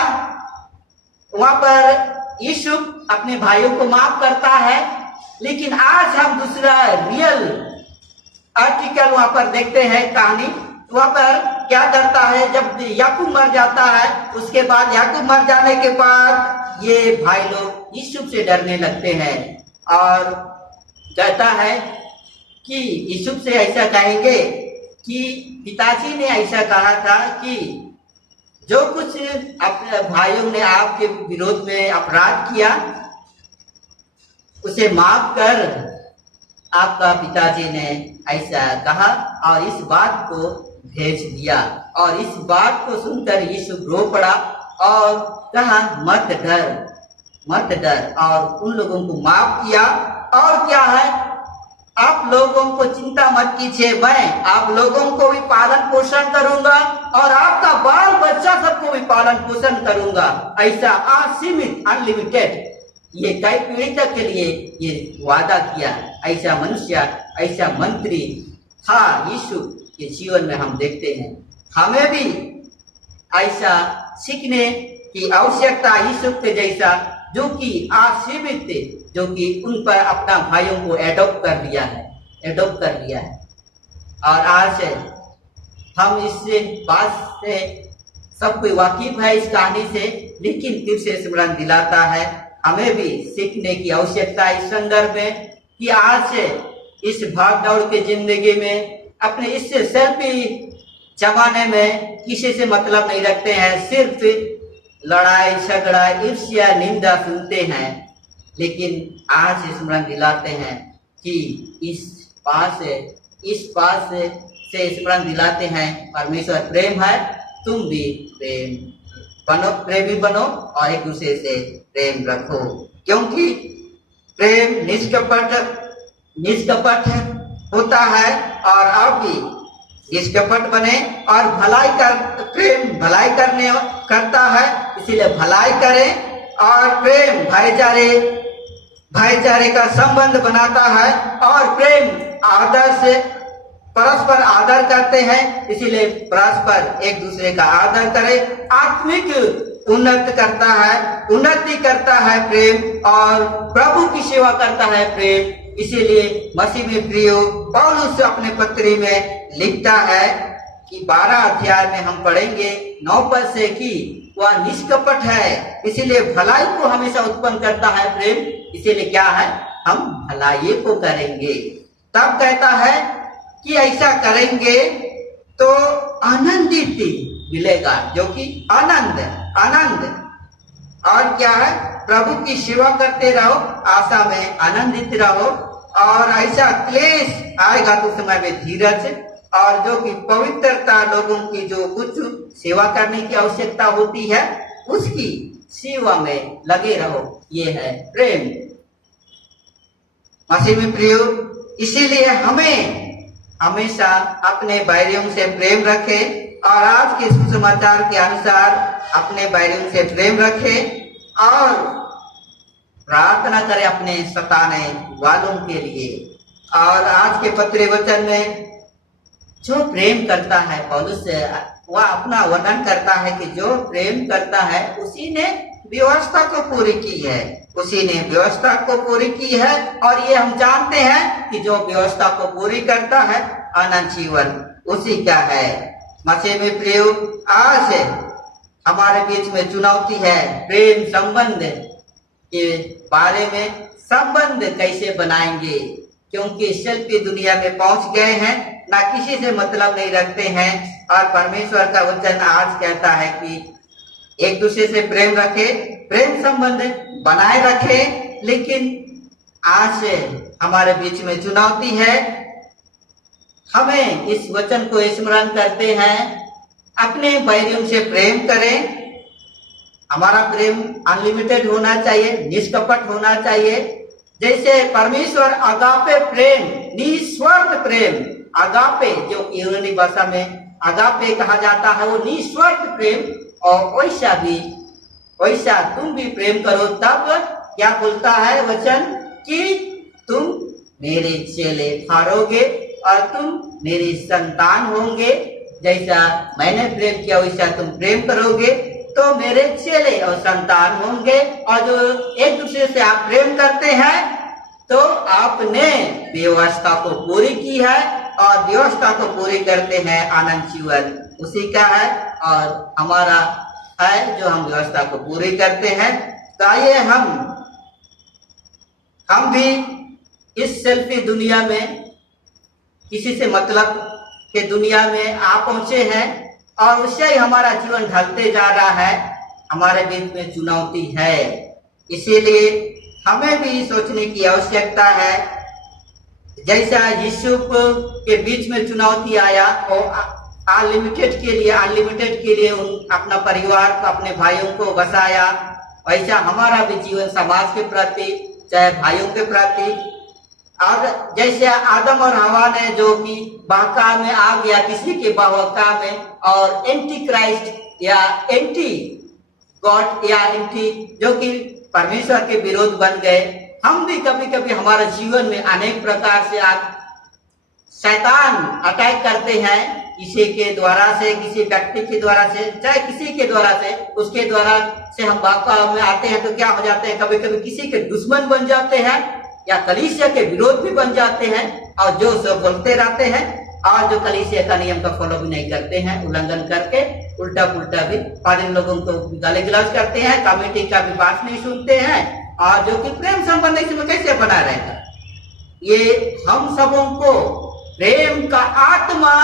वहां पर यीशु अपने भाइयों को माफ करता है, लेकिन आज हम दूसरा रियल आर्टिकल वहां पर देखते हैं, कहानी वहां पर क्या करता है। जब याकूब मर जाता है, उसके बाद याकूब मर जाने के बाद ये भाई लोग यीशु से डरने लगते हैं और कहता है कि यीशु से ऐसा कहेंगे कि पिताजी ने ऐसा कहा था कि जो कुछ अपने भाइयों ने आपके विरोध में अपराध किया उसे माफ कर। आपका पिताजी ने ऐसा कहा और इस बात को भेज दिया। और इस बात को सुनकर यीशु रो पड़ा और कहा मत डर, मत डर, और उन लोगों को माफ किया। और क्या है, आप लोगों को चिंता मत कीजिए, मैं आप लोगों को भी पालन पोषण करूंगा और आपका बाल बच्चा सबको भी पालन पोषण करूंगा। ऐसा असीमित, अनलिमिटेड, ये कई पीढ़ी तक के लिए ये वादा किया। ऐसा मनुष्य, ऐसा मंत्री था यीशु के जीवन में हम देखते हैं। हमें भी ऐसा सीखने की आवश्यकता यीशु के जैसा, जो कि असीमित थे, जो कि उन पर अपना भाइयों को एडॉप्ट कर लिया है, एडॉप्ट कर लिया है। और आज हम इस बात से सब कोई वाकिफ है इस कहानी से, लेकिन फिर से स्मरण दिलाता है हमें भी सीखने की आवश्यकता इस संदर्भ में कि आज इस भाग दौड़ के जिंदगी में अपने इस सेल्फी जमाने में किसी से मतलब नहीं रखते हैं, सिर्फ लड़ाई झगड़ा ईर्ष्या निंदा सुनते हैं। लेकिन आज स्मरण दिलाते हैं कि इस पास से स्मरण दिलाते हैं परमेश्वर प्रेम है, तुम भी प्रेमी बनो और एक दूसरे से प्रेम रखो, क्योंकि प्रेम निष्कपट होता है। और आप भी निष्कपट बने और प्रेम भलाई करता है, इसीलिए भलाई करें। और प्रेम भाईचारे का संबंध बनाता है और प्रेम आदर से परस्पर आदर करते हैं, इसीलिए परस्पर एक दूसरे का आदर करें। आत्मिक उन्नति करता है प्रेम और प्रभु की सेवा करता है प्रेम। इसीलिए मसीह में प्रियो पौलुस अपने पत्री में लिखता है कि 12 अध्याय में हम पढ़ेंगे 9 पद से कि वह निष्कपट है, इसीलिए भलाई को हमेशा उत्पन्न करता है प्रेम। इसीलिए क्या है, हम भलाई को करेंगे। तब कहता है कि ऐसा करेंगे तो आनंदित मिलेगा, जो कि आनंद। और क्या है, प्रभु की सेवा करते रहो, आशा में आनंदित रहो। और ऐसा क्लेश आएगा तो समय में धीरज, और जो कि पवित्रता, लोगों की जो कुछ सेवा करने की आवश्यकता होती है उसकी सेवा में लगे रहो। ये है प्रेम। मसीह में प्रियो, इसीलिए हमें हमेशा अपने बैरियों से प्रेम रखें और आज के सुसमाचार के अनुसार अपने बैरियों से प्रेम रखें और प्रार्थना करें अपने सताने वालों के लिए। और आज के पत्र वचन में जो प्रेम करता है, पौलुस वह अपना वर्णन करता है कि जो प्रेम करता है उसी ने व्यवस्था को पूरी की है, उसी ने व्यवस्था को पूरी की है। और ये हम जानते हैं कि जो व्यवस्था को पूरी करता है अनंत जीवन उसी का है। मसीह में प्रियो, आज हमारे बीच में चुनौती है प्रेम संबंध के बारे में। संबंध कैसे बनाएंगे, क्योंकि सेल्फी दुनिया में पहुंच गए हैं, ना किसी से मतलब नहीं रखते हैं। और परमेश्वर का वचन आज कहता है कि एक दूसरे से प्रेम रखे, प्रेम संबंध बनाए रखे। लेकिन आज हमारे बीच में चुनौती है, हमें इस वचन को स्मरण करते हैं, अपने बैरियों से प्रेम करें। हमारा प्रेम अनलिमिटेड होना चाहिए, निष्कपट होना चाहिए। जैसे परमेश्वर अगापे प्रेम, निस्वार्थ प्रेम, अगापे जो यूनानी भाषा में अगापे कहा जाता है, वो निस्वार्थ प्रेम। और वैसा तुम भी प्रेम करो। तब क्या बोलता है वचन कि तुम मेरे चेले ठहरोगे और तुम मेरी संतान होंगे। जैसा मैंने प्रेम किया वैसा तुम प्रेम करोगे तो मेरे चेले और संतान होंगे। और जो एक दूसरे से आप प्रेम करते हैं तो आपने व्यवस्था को पूरी की है, और व्यवस्था को पूरी करते हैं आनंद जीवन उसी का है और हमारा है जो हम व्यवस्था को पूरी करते हैं। तो आइए हम भी इस सेल्फी दुनिया में, किसी से मतलब के दुनिया में आ पहुंचे हैं और उससे ही हमारा जीवन ढलते जा रहा है। हमारे बीच में चुनौती है, इसीलिए हमें भी सोचने की आवश्यकता है। जैसा यीशु के बीच में चुनौती आया और अनलिमिटेड के लिए अपना परिवार को, अपने भाइयों को बसाया, वैसा हमारा भी जीवन समाज के प्रति, चाहे भाइयों के प्रति। और जैसे आदम और हवा ने जो कि बहका में आ गया किसी के बहका में, और एंटी क्राइस्ट या एंटी गॉड या एंटी जो कि परमेश्वर के विरोध बन गए। हम भी कभी कभी हमारे जीवन में अनेक प्रकार से शैतान अटैक करते हैं, किसी के द्वारा से, किसी व्यक्ति के द्वारा से, चाहे किसी के द्वारा से, उसके द्वारा से हम बहकाव में आते हैं तो क्या हो जाते हैं, कभी कभी किसी के दुश्मन बन जाते हैं या कलीसिया के विरोध भी बन जाते हैं, और जो सब बोलते रहते हैं और जो कलीसिया का नियम का फॉलो भी नहीं करते हैं, उल्लंघन करके उल्टा पुल्टा भी पादरी लोगों को गाली गलौज करते हैं, कमेटी का भी बात नहीं सुनते हैं, और जो कि प्रेम संबंध इसमें कैसे बना रहेगा। ये हम सबों को प्रेम का आत्मा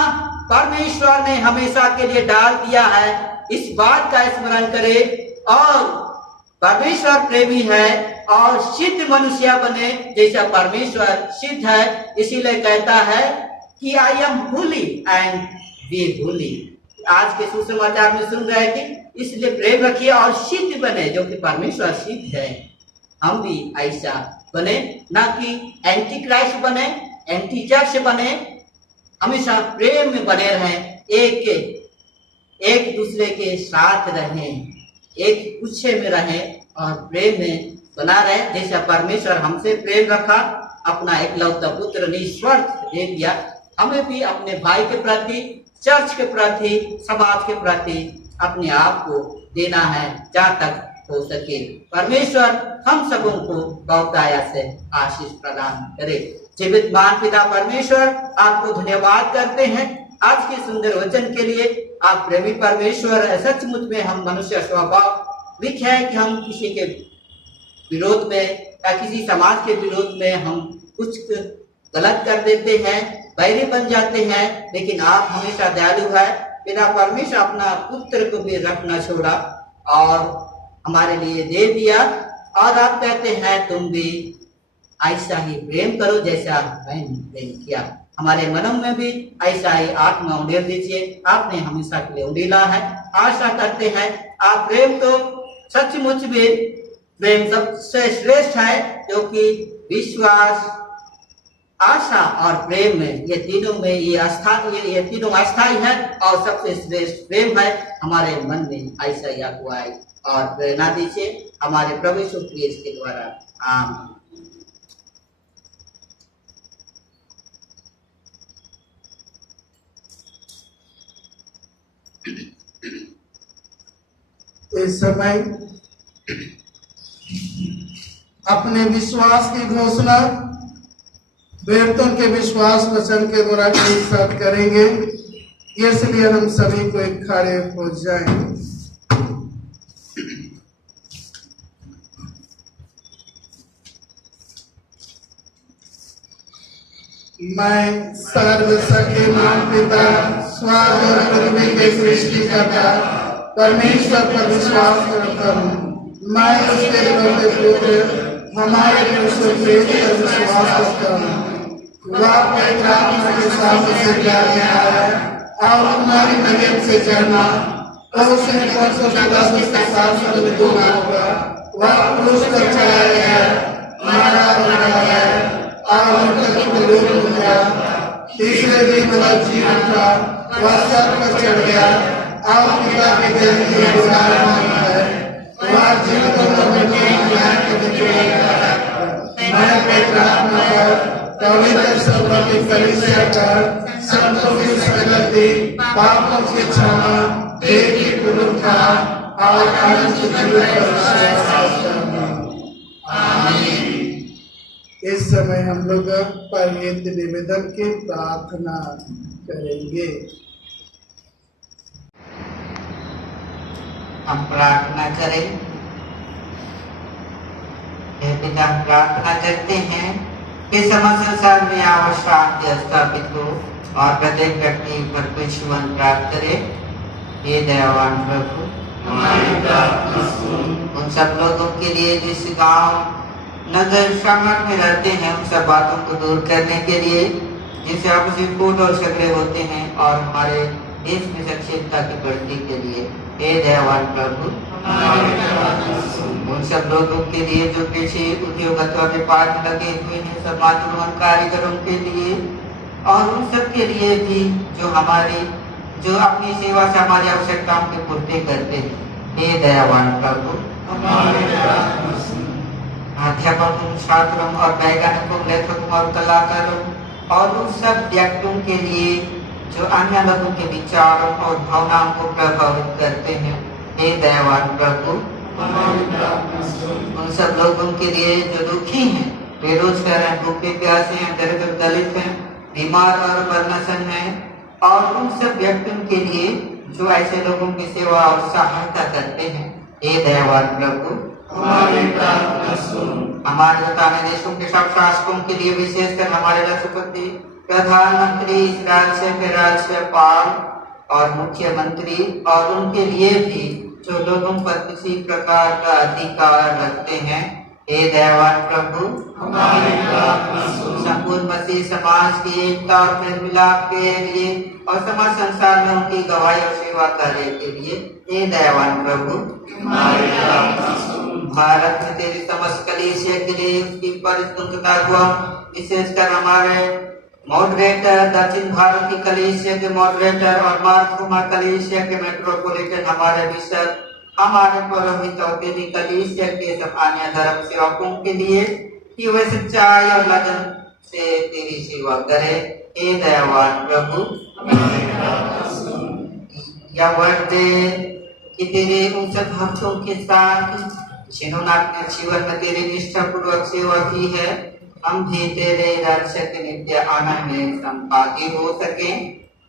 परमेश्वर ने हमेशा के लिए डाल दिया है, इस बात का स्मरण करें। और परमेश्वर प्रेमी है और सिद्ध मनुष्य बने जैसा परमेश्वर सिद्ध है, इसीलिए कहता है कि I am holy and be holy. आज के सुसमाचार में सुन रहे हैं कि इसलिए प्रेम रखिए और सिद्ध बने, जो कि परमेश्वर सिद्ध है। हम भी ऐसा बने, ना कि एंटी क्राइस्ट बने, एंटी चर्च बने, हमेशा प्रेम में बने रहें, एक दूसरे के साथ रहें, एक गुच्छे में रहें और प्रेम में बना रहे। जैसा परमेश्वर हमसे प्रेम रखा, अपना एकलौता पुत्र निस्वार्थ दे दिया, हमें भी अपने भाई के प्रति, चर्च के प्रति, समाज के प्रति अपने आप को देना है जहाँ तक हो सके। परमेश्वर हम सबों को बहुतायत से आशीष प्रदान करे। जीवित महान पिता परमेश्वर, आपको धन्यवाद करते हैं आज के सुंदर वचन के लिए। आप प्रेमी परमेश्वर, सचमुच में हम मनुष्य स्वाभाविक है कि हम किसी के विरोध में या किसी समाज के विरोध में हम कुछ गलत कर देते हैं, बैरी बन जाते हैं, लेकिन आप हमेशा दयालु है। पिता परमेश्वर अपना पुत्र को भी रखना छोड़ा और हमारे लिए दे दिया, और आप कहते हैं तुम भी ऐसा ही प्रेम करो जैसा मैंने प्रेम किया। हमारे मनों में भी ऐसा ही आत्मा उंडेल दीजिए, आपने हमेशा के लिए उंडेला है। आशा करते हैं आप प्रेम तो सचमुच में प्रेम सबसे श्रेष्ठ है, जो कि विश्वास, आशा और प्रेम में, ये तीनों में ये तीनों अस्थाई है और सबसे श्रेष्ठ प्रेम है। हमारे मन में ऐसा ही अगुवाई और प्रेरणा दीजिए हमारे प्रभु यीशु क्रिस्ट के द्वारा, आमीन। इस समय अपने विश्वास की घोषणा बेटों के विश्वास वचन के द्वारा एक साथ करेंगे, इसलिए हम सभी को एक खड़े हो जाएंगे। मैं सर्वशक्तिमान पिता, स्वर्ग और पृथ्वी के सृष्टिकर्ता परमेश्वर पर विश्वास करता हूँ। मैं उसके इकलौते पुत्र हमारे प्रभु क्रिस्त पर विश्वास करता हूँ। वह पवित्र आत्मा के साथ से प्यार में आया और हमारी तबीयत से जन्मा, और उसने 550 के साथ में दूना हुआ। वह क्रूस पर चढ़ाया गया, मारा और गया और मृत्यु को दूर हो गया। तीसरे दिन वह जीवन था, वह सर पर चढ़ गया और पिता के देह में विराजमान है। वह जीवित और मरने के न्याय के दिन मैं पवित्र आत्मा पर पवित्र सभा की कलीसिया कर संतों की संगति, पापों की क्षमा, देह की पुनरुत्थान और अनंत जीवन पर विश्वास करना। आमीन। इस समय हम लोग परहित निवेदन की प्रार्थना करेंगे। हम प्रार्थना करें। हे पिता, हम प्रार्थना करते हैं कि समस्त संसार में आवर शांति स्थापित हो और प्रत्येक व्यक्ति पर कुछ जीवन प्राप्त करे। हे दयावान प्रभु, हमारी प्रार्थना सुन। उन सब लोगों के लिए जिस गांव नगर शहर में रहते हैं, उन सब बातों को दूर करने के लिए जिनसे आपसी फूट और झगड़े होते हैं, और हमारे देश में सक्षमता की बढ़ती के लिए हे दयावान प्रभु, हमारी प्रार्थना सुन। उन सब लोगों के लिए जो कृषि उद्योग अथवा व्यापार में लगे हुए हैं, समाज उन्नयन कारीगरों के लिए, और उन सब के लिए भी जो अपनी सेवा से हमारी आवश्यकताओं की पूर्ति करते हैं, हे दयावान प्रभु, हमारी प्रार्थना सुन। अध्यापकों, छात्रों और वैज्ञानिकों, लेखकों और कलाकारों और उन सब व्यक्तियों के लिए जो अन्य लोगों के विचारों और भावनाओं को प्रभावित करते हैं, हे दयावान प्रभु, हमारी प्रार्थना सुन। उन सब लोगों के लिए जो दुखी हैं, बेरोजगार हैं, भूखे प्यासे हैं, दरिद्र दलित हैं, बीमार और बदनसन हैं, और उन सब व्यक्तियों के लिए जो ऐसे लोगों की सेवा और सहायता करते हैं, हे दयावान प्रभु, हमारी प्रार्थना सुन। हमारे बताने देशों के सब शासकों के लिए, विशेषकर हमारे राष्ट्रपति, प्रधानमंत्री, इस राज्य के राज्यपाल और मुख्यमंत्री, और उनके लिए भी जो लोगों पर किसी प्रकार का अधिकार रखते हैं, हे दयावान प्रभु, हमारी प्रार्थना सुन। संपूर्ण मसीह समाज की एकता और मेल मिलाप के लिए और समस्त संसार में उनकी गवाही और सेवा कार्य के लिए, हे दयावान प्रभु, हमारी प्रार्थना सुन। भारत में तेरी समस्त कलीसिया के लिए उसकी परिशुद्धता हुआ, विशेषकर हमारे मॉडरेटर, दक्षिण भारत की कलीसिया के मॉडरेटर और मार्थुमा कलीसिया के मेट्रोपोलिटन, हमारे बिशप, हमारे पुरोहित और तेरी कलीसिया के सब अन्य धर्म सेवकों के लिए कि वे सच्चाई और लगन से तेरी सेवा करे, हे दयावान प्रभु, हमारी प्रार्थना सुन। यह वर्ष दे कि तेरे उन सब भक्तों के साथ जिन्होंने अपने जीवन में तेरी निष्ठा पूर्वक सेवा की है, हम भी तेरे राज्य के नित्य आनंद में संपादी हो सके,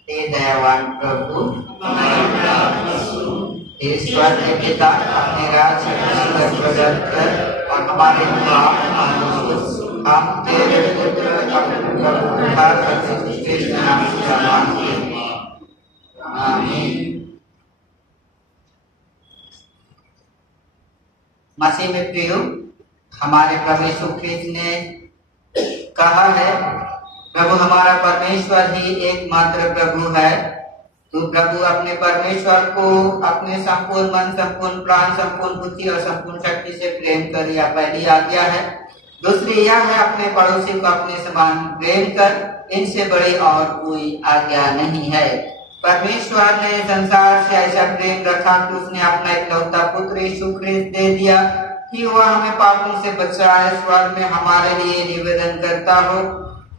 हे दयावान प्रभु, हमारी प्रार्थना सुन। ईश्वर के पिता अपने राज्य में प्रकट कर और हमारे हम तेरे पुत्र अपने उद्धार करते श्रेष्ठ नाम से मांगते हैं। आमीन। मसीह में प्रियो, हमारे प्रभु यीशु ख्रिस्त ने कहा है, प्रभु हमारा परमेश्वर ही एकमात्र प्रभु है। तू प्रभु अपने परमेश्वर को अपने संपूर्ण मन, संपूर्ण प्राण, संपूर्ण बुद्धि और संपूर्ण शक्ति से प्रेम कर, यह पहली आज्ञा है। दूसरी यह है, अपने पड़ोसी को अपने समान प्रेम कर। इनसे बड़ी और कोई आज्ञा नहीं है। परमेश्वर ने संसार से ऐसा प्रेम रखा कि उसने अपना इकलौता पुत्र यीशु ख्रिस्त दे दिया कि वह हमें पापों से बचाए, स्वर्ग में हमारे लिए निवेदन करता हो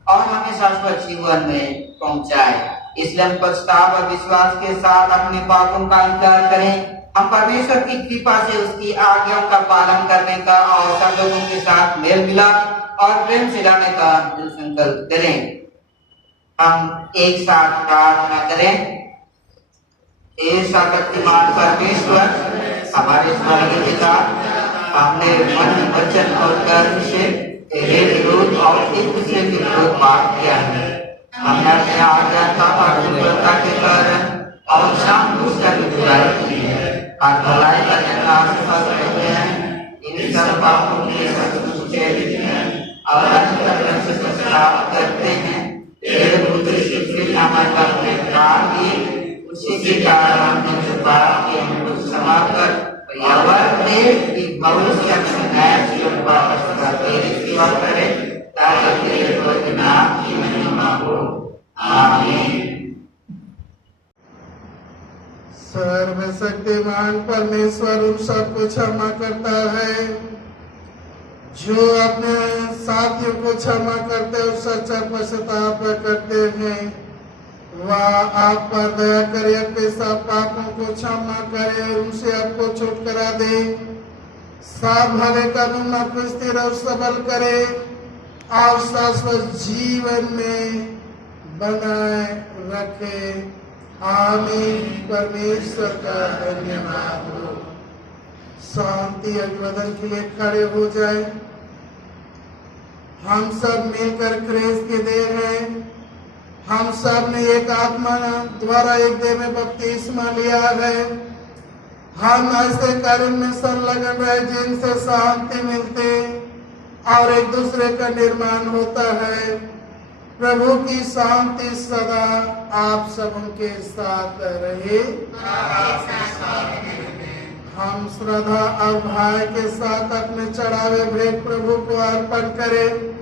और हमें शाश्वत जीवन में पहुंचाए। इसलिए हम पछतावा और विश्वास के साथ अपने पापों का इंकार करें। हम परमेश्वर की कृपा से उसकी आज्ञाओं का पालन करने का और सब लोगों के साथ मेल मिलाप और प्रेम से रहने का दृढ़ संकल्प करें। हम एक साथ प्रार्थना करें। हे सर्वशक्तिमान परमेश्वर, हमारे स्वर्गीय पिता, हमने मन, वचन और कर्म से तेरे विरोध और एक दूसरे के विरोध पाप किया है। हमने अपने आज्ञा और दुर्बलता के कारण और जानबूझकर बुराई की है और भलाई करने का असफल रहे हैं। इन सब पापों के सच्चे हैं और अंतःकरण से पश्चाताप करते हैं। तेरे पुत्र यीशु नामक अपने प्राण दिए, उसी के कारण हमने जो पाप किए उनको क्षमा कर यावर दे कि भविष्य में नया जीवन वापस कर तेरी सेवा करे, ताकि तेरे पवित्र नाम की महिमा हो। आमीन। सर्वशक्तिमान परमेश्वर उन सबको क्षमा करता है जो अपने साथियों को क्षमा करते और सच्चा पश्चाताप करते हैं, वह आप पर दया करे, अपने सब पापों को क्षमा करे और उनसे आपको छुटकारा दे। सात भले कानून आपको स्थिर और सबल करे और शाश्वत जीवन में बनाए रखे। आमीन। परमेश्वर का धन्यवाद हो। शांति अभिवादन के लिए खड़े हो जाए। हम सब मिलकर क्रिस्त के देह हैं। हम सब ने एक आत्मा द्वारा एक देह में बपतिस्मा लिया है। हम ऐसे कार्य में संलग्न रहे जिनसे शांति मिलती और एक दूसरे का निर्माण होता है। प्रभु की शांति सदा आप सबों के साथ रहे। हम श्रद्धा और भय के साथ अपने चढ़ावे भेंट प्रभु को अर्पण करें।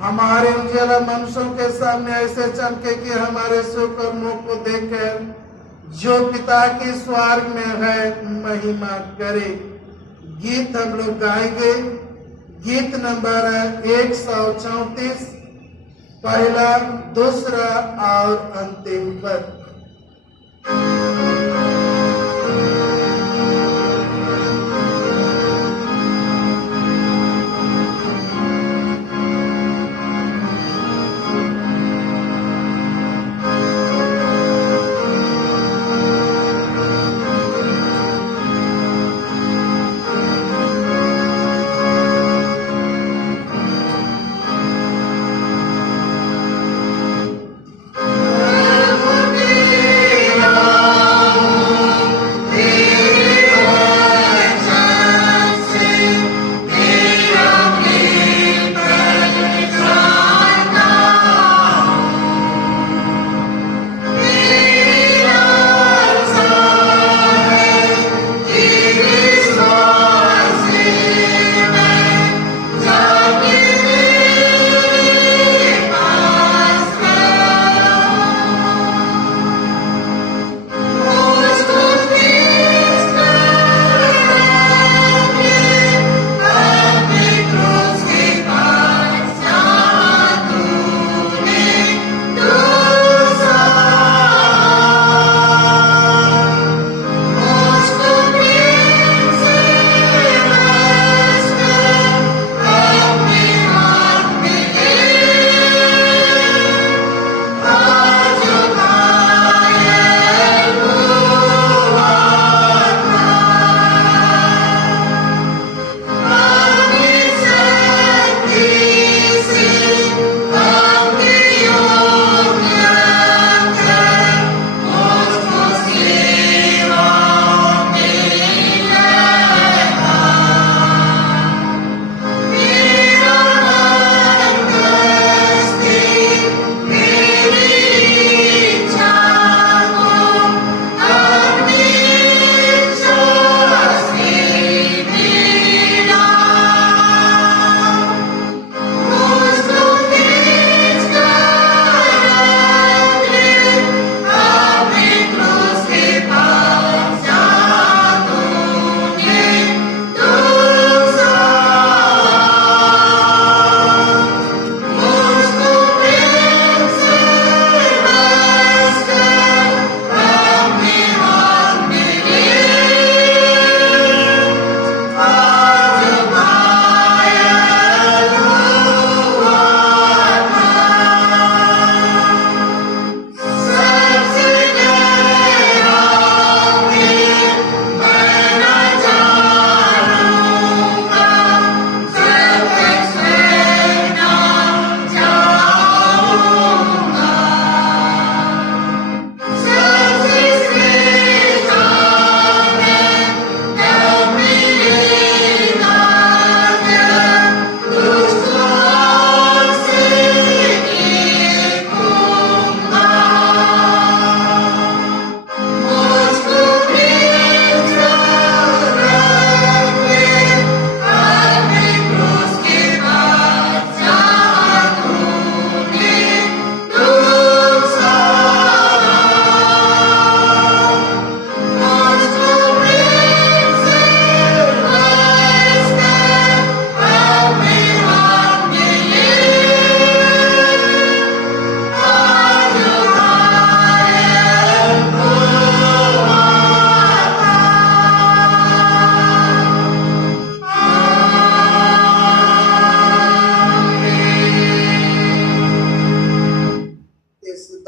हमारे उज्ज्वल मनुष्यों के सामने ऐसे चमके कि हमारे सुख और मुख को देखकर जो पिता के स्वर्ग में है महिमा करे। गीत हम लोग गाएंगे। गीत नंबर 134, पहला, दूसरा और अंतिम पद। प्रभु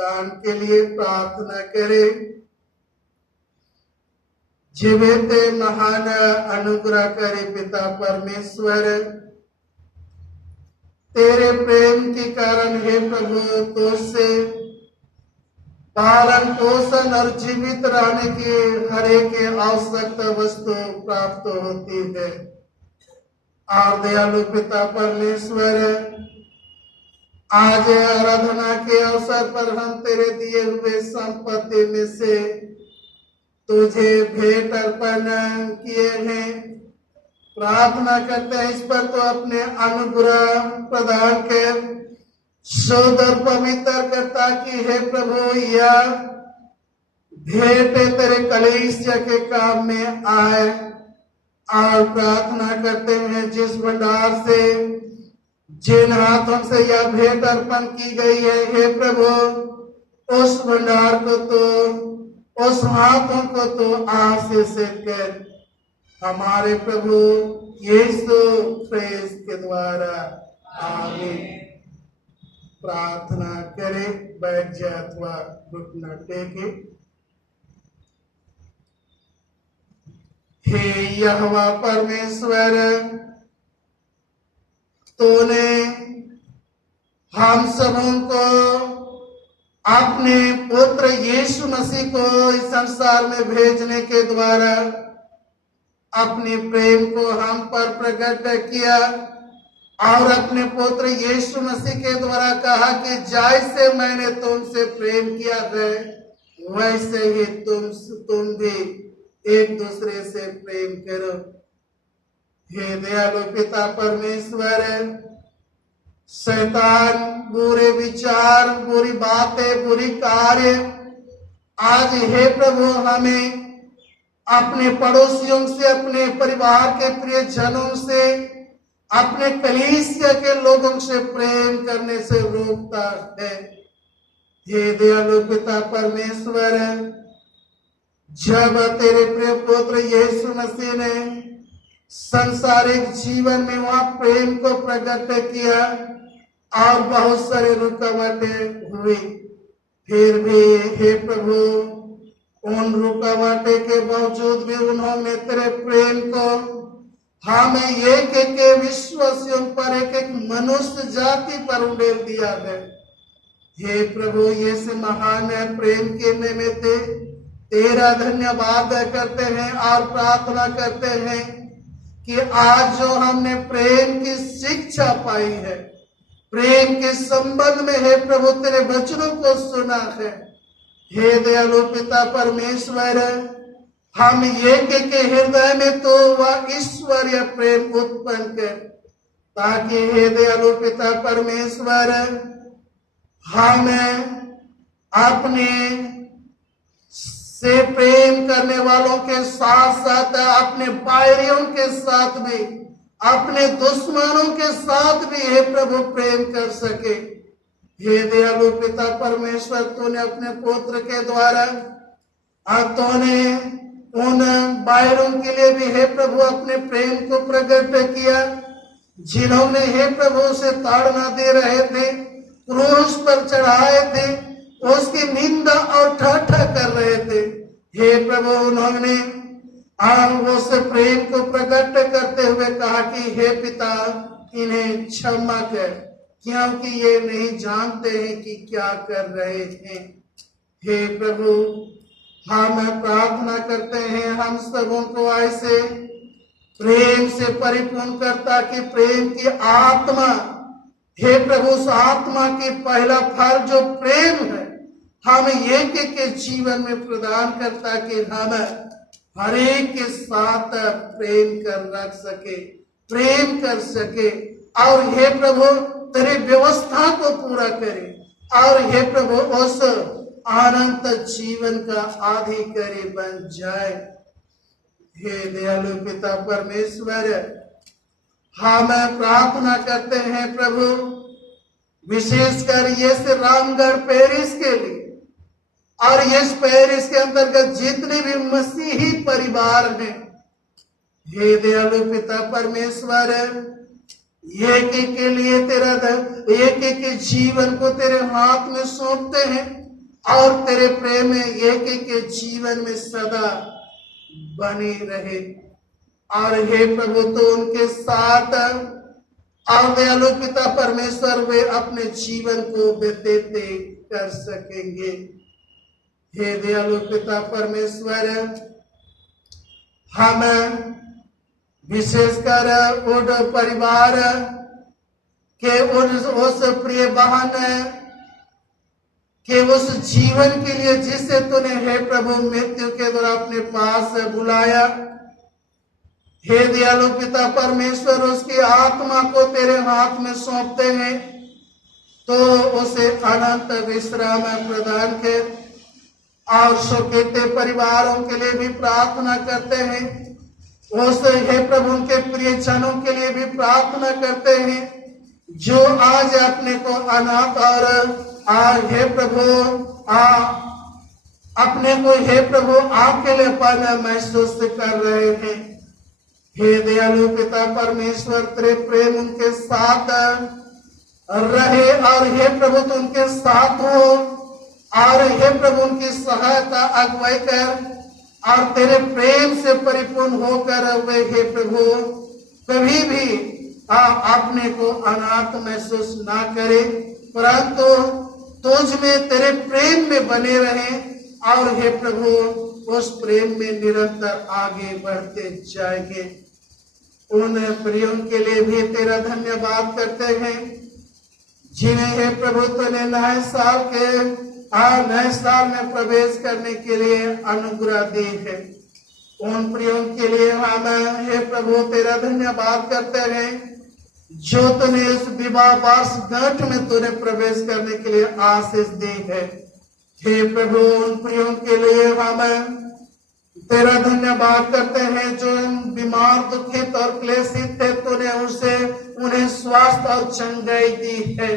दान के लिए प्रार्थना करें। जीवित महान अनुग्रहकारी पिता परमेश्वर, तेरे प्रेम के कारण हे प्रभु तुझसे पालन पोषण और जीवित रहने की हर एक आवश्यक वस्तु प्राप्त होती है। और दयालु पिता परमेश्वर, आज आराधना के अवसर पर हम तेरे दिए हुए संपत्ति में से तुझे भेंट अर्पण किए हैं। प्रार्थना करते हैं इस पर तो अपने अनुग्रह प्रदान कर शुद्ध और पवित्र करता कि हे प्रभु यह भेंट तेरे कलीसिया के काम में आए। और प्रार्थना करते हैं जिस भंडार से जिन हाथों से यह भेंट अर्पण की गई है, हे प्रभु उस भंडार को तो उस हाथों को तो आशीषित कर। हमारे प्रभु यीशु ख्रीस्त के द्वारा, आमीन। प्रार्थना करें, बैठ जाए अथवा घुटना टेके। हे यहोवा परमेश्वर, तूने हम सबों को अपने पुत्र यीशु मसीह को इस संसार में भेजने के द्वारा अपने प्रेम को हम पर प्रकट किया और अपने पुत्र यीशु मसीह के द्वारा कहा कि जैसे मैंने तुमसे प्रेम किया है वैसे ही तुम भी एक दूसरे से प्रेम करो। हे दयालु पिता परमेश्वर, शैतान बुरे विचार, बुरी बातें, बुरी कार्य आज हे प्रभु हमें अपने पड़ोसियों से, अपने परिवार के प्रिय जनों से, अपने कलीसिया के लोगों से प्रेम करने से रोकता है। हे दयालु पिता परमेश्वर, जब तेरे प्रिय पुत्र यीशु मसीह ने संसारिक जीवन में वहां प्रेम को प्रकट किया और बहुत सारे रुकावटें हुई, फिर भी हे प्रभु उन रुकावटें के बावजूद भी उन्होंने तेरे प्रेम को हमें एक एक विश्वासियों पर, एक एक मनुष्य जाति पर उड़ेल दिया है। हे प्रभु ये से महान प्रेम के निमित्त तेरा धन्यवाद करते हैं और प्रार्थना करते हैं कि आज जो हमने प्रेम की शिक्षा पाई है, प्रेम के संबंध में है प्रभु तेरे वचनों को सुना है, हे दयालु पिता परमेश्वर, हम एक एक हृदय में तो वह ईश्वरीय प्रेम उत्पन्न कर, ताकि हे दयालु पिता परमेश्वर हम अपने से प्रेम करने वालों के साथ साथ अपने बैरियों के साथ भी, अपने दुश्मनों के साथ भी हे प्रभु प्रेम कर सके। हे दयालु पिता परमेश्वर, तूने अपने पुत्र के द्वारा तूने उन बैरों के लिए भी हे प्रभु अपने प्रेम को प्रकट किया, जिन्होंने हे प्रभु से ताड़ना दे रहे थे, क्रूस पर चढ़ाए थे, उसकी निंदा और ठाठा कर रहे थे। हे प्रभु उन्होंने उस प्रेम को प्रकट करते हुए कहा कि हे पिता इन्हें क्षमा कर, क्योंकि ये नहीं जानते हैं कि क्या कर रहे हैं। हे प्रभु हम प्रार्थना करते हैं हम सबों को ऐसे प्रेम से परिपूर्ण करता कि प्रेम की आत्मा, हे प्रभु उस आत्मा की पहला फल जो प्रेम है हम एक एक के जीवन में प्रदान करता कि हम हर एक के साथ प्रेम कर रख सके, प्रेम कर सके और हे प्रभु तेरे व्यवस्था को पूरा करे और हे प्रभु उस अनंत जीवन का अधिकारी बन जाए। हे दयालु पिता परमेश्वर, हम प्रार्थना करते हैं प्रभु विशेषकर ये से रामगढ़ पेरिस के लिए और इस पेरिस के अंतर्गत जितने भी मसीही परिवार हैं, हे दयालु पिता परमेश्वर एक एक के लिए तेरा एक एक के जीवन को तेरे हाथ में सौंपते हैं और तेरे प्रेम में एक एक के जीवन में सदा बने रहे। और हे प्रभु तो उनके साथ और दयालु पिता परमेश्वर वे अपने जीवन को व्यतीत कर सकेंगे। हे दयालु पिता परमेश्वर, हम विशेषकर उन परिवार के उस प्रिय बहन के उस जीवन के लिए जिसे तूने हे प्रभु मृत्यु के द्वारा अपने पास बुलाया, हे दयालु पिता परमेश्वर उसकी आत्मा को तेरे हाथ में सौंपते हैं, तो उसे अनंत विश्राम प्रदान कर। और शोकित परिवारों के लिए भी प्रार्थना करते हैं, उस हे प्रभु उनके प्रियजनों के लिए भी प्रार्थना करते हैं जो आज अपने को अनाथ और हे प्रभु अपने को हे प्रभु अकेलेपन महसूस कर रहे हैं। हे दयालु पिता परमेश्वर तेरे प्रेम उनके साथ रहे और हे प्रभु तुम उनके साथ हो और हे प्रभु उनकी सहायता अगुवाई कर और तेरे प्रेम से परिपूर्ण होकर वे हे प्रभु कभी भी अपने को अनाथ महसूस ना करे, परंतु तुझ में तेरे प्रेम में बने रहे और हे प्रभु उस प्रेम में निरंतर आगे बढ़ते जाएंगे। उन प्रियों के लिए भी तेरा धन्यवाद करते हैं जिन्हें हे प्रभु तूने नए साल में प्रवेश करने के लिए अनुग्रह दी है। उन प्रियों के लिए हम हे प्रभु तेरा धन्यवाद करते हैं जो तूने इस विवाह वर्षगांठ में तूने प्रवेश करने के लिए आशीष दी है। हे प्रभु उन प्रियों के लिए हम तेरा धन्यवाद करते हैं जो बीमार दुखित और क्लेशित थे, तूने उन्हें स्वास्थ्य और चंगाई दी है।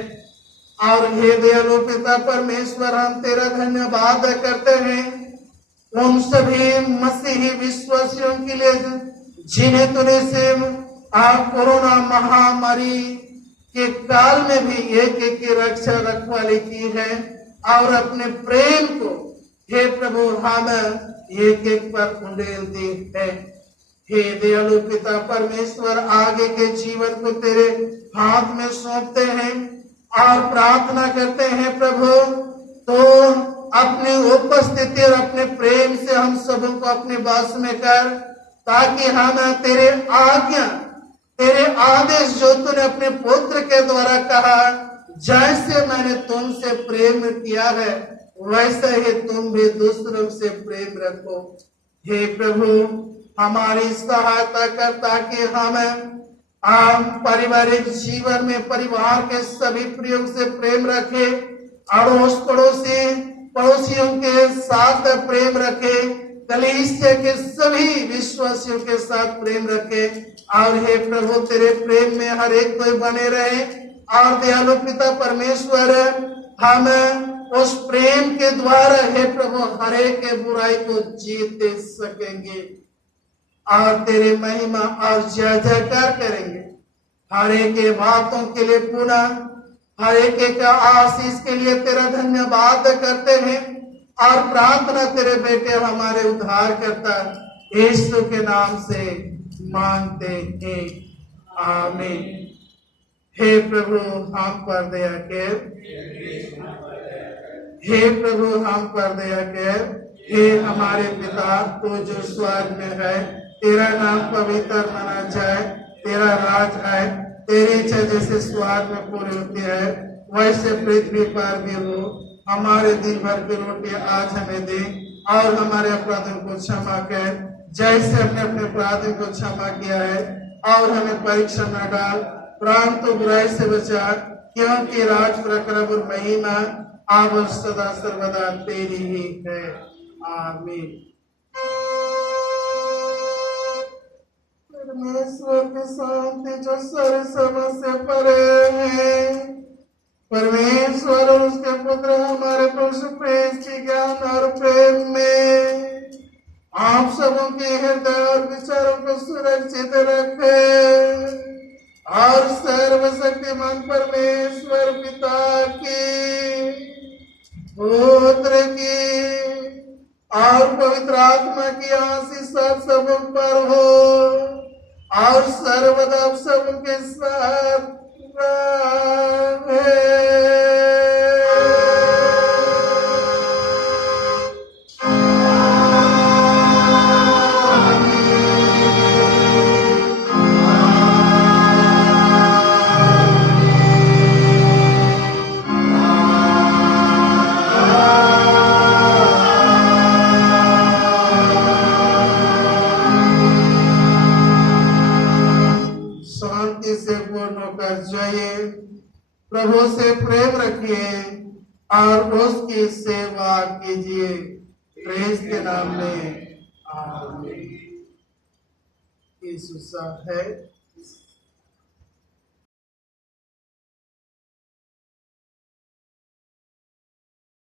और हे दयालु पिता परमेश्वर हम तेरा धन्यवाद करते हैं उन सभी मसीही विश्वासियों के लिए जिन्हें तूने से कोरोना महामारी के काल में भी एक एक की रक्षा रखवाली की है और अपने प्रेम को हे प्रभु हम एक एक पर उंडेल दी है। हे दयालु पिता परमेश्वर आगे के जीवन को तेरे हाथ में सौंपते हैं और प्रार्थना करते हैं प्रभु तो अपनी उपस्थिति और अपने प्रेम से हम सबों को अपने वश में कर, ताकि हम तेरे आज्ञा तेरे आदेश जो तूने अपने पुत्र के द्वारा कहा, जैसे मैंने तुमसे प्रेम किया है वैसे ही तुम भी दूसरों से प्रेम रखो। हे प्रभु हमारी सहायता कर ताकि हम पारिवारिक जीवन में परिवार के सभी प्रियों से प्रेम रखे, अड़ोस पड़ोसियों के साथ प्रेम रखे, कलीसिया के सभी विश्वासियों के साथ प्रेम रखे और हे प्रभु तेरे प्रेम में हर एक कोई बने रहे। और दयालु पिता परमेश्वर हम उस प्रेम के द्वारा हे प्रभु हर एक के बुराई को जीत सकेंगे और तेरे महिमा और जय जयकार करेंगे। हर एक के बातों के लिए पुनः हर एक का आशीष के लिए तेरा धन्यवाद करते हैं और प्रार्थना तेरे बेटे हमारे उद्धार करता यीशु के नाम से मांगते हैं, आमीन। हे प्रभु हम पर दया कर, हे प्रभु हम पर दया कर। हे हमारे पिता तू जो स्वर्ग में है, तेरा नाम पवित्र माना जाए, तेरा राज आए, तेरी इच्छा जैसे स्वर्ग में पूरी होती है वैसे पृथ्वी पर भी हो। हमारे दिन भर की रोटी आज हमें दे और हमारे अपराधों को क्षमा कर जैसे हमने अपने अपराधों को क्षमा किया है, और हमें परीक्षा न डाल परंतु बुराई से बचा, क्योंकि राज प्रताप और महिमा अब सदा सर्वदा तेरी ही है, आमीन। परमेश्वर की शांति जो सारी समस्या परे है, परमेश्वर और उसके पुत्र हमारे प्रभु के ज्ञान और प्रेम में आप सबों के हृदय और विचारों को सुरक्षित रखे और सर्वशक्तिमान परमेश्वर पिता की पुत्र की आशीष सब पर हो और सर्वदा सबके साथ रहे। शांति से पूर्ण होकर जाइए, प्रभु से प्रेम रखिए और उसकी सेवा कीजिए। प्रेस के नाम में आमीन। यीशु साहब है।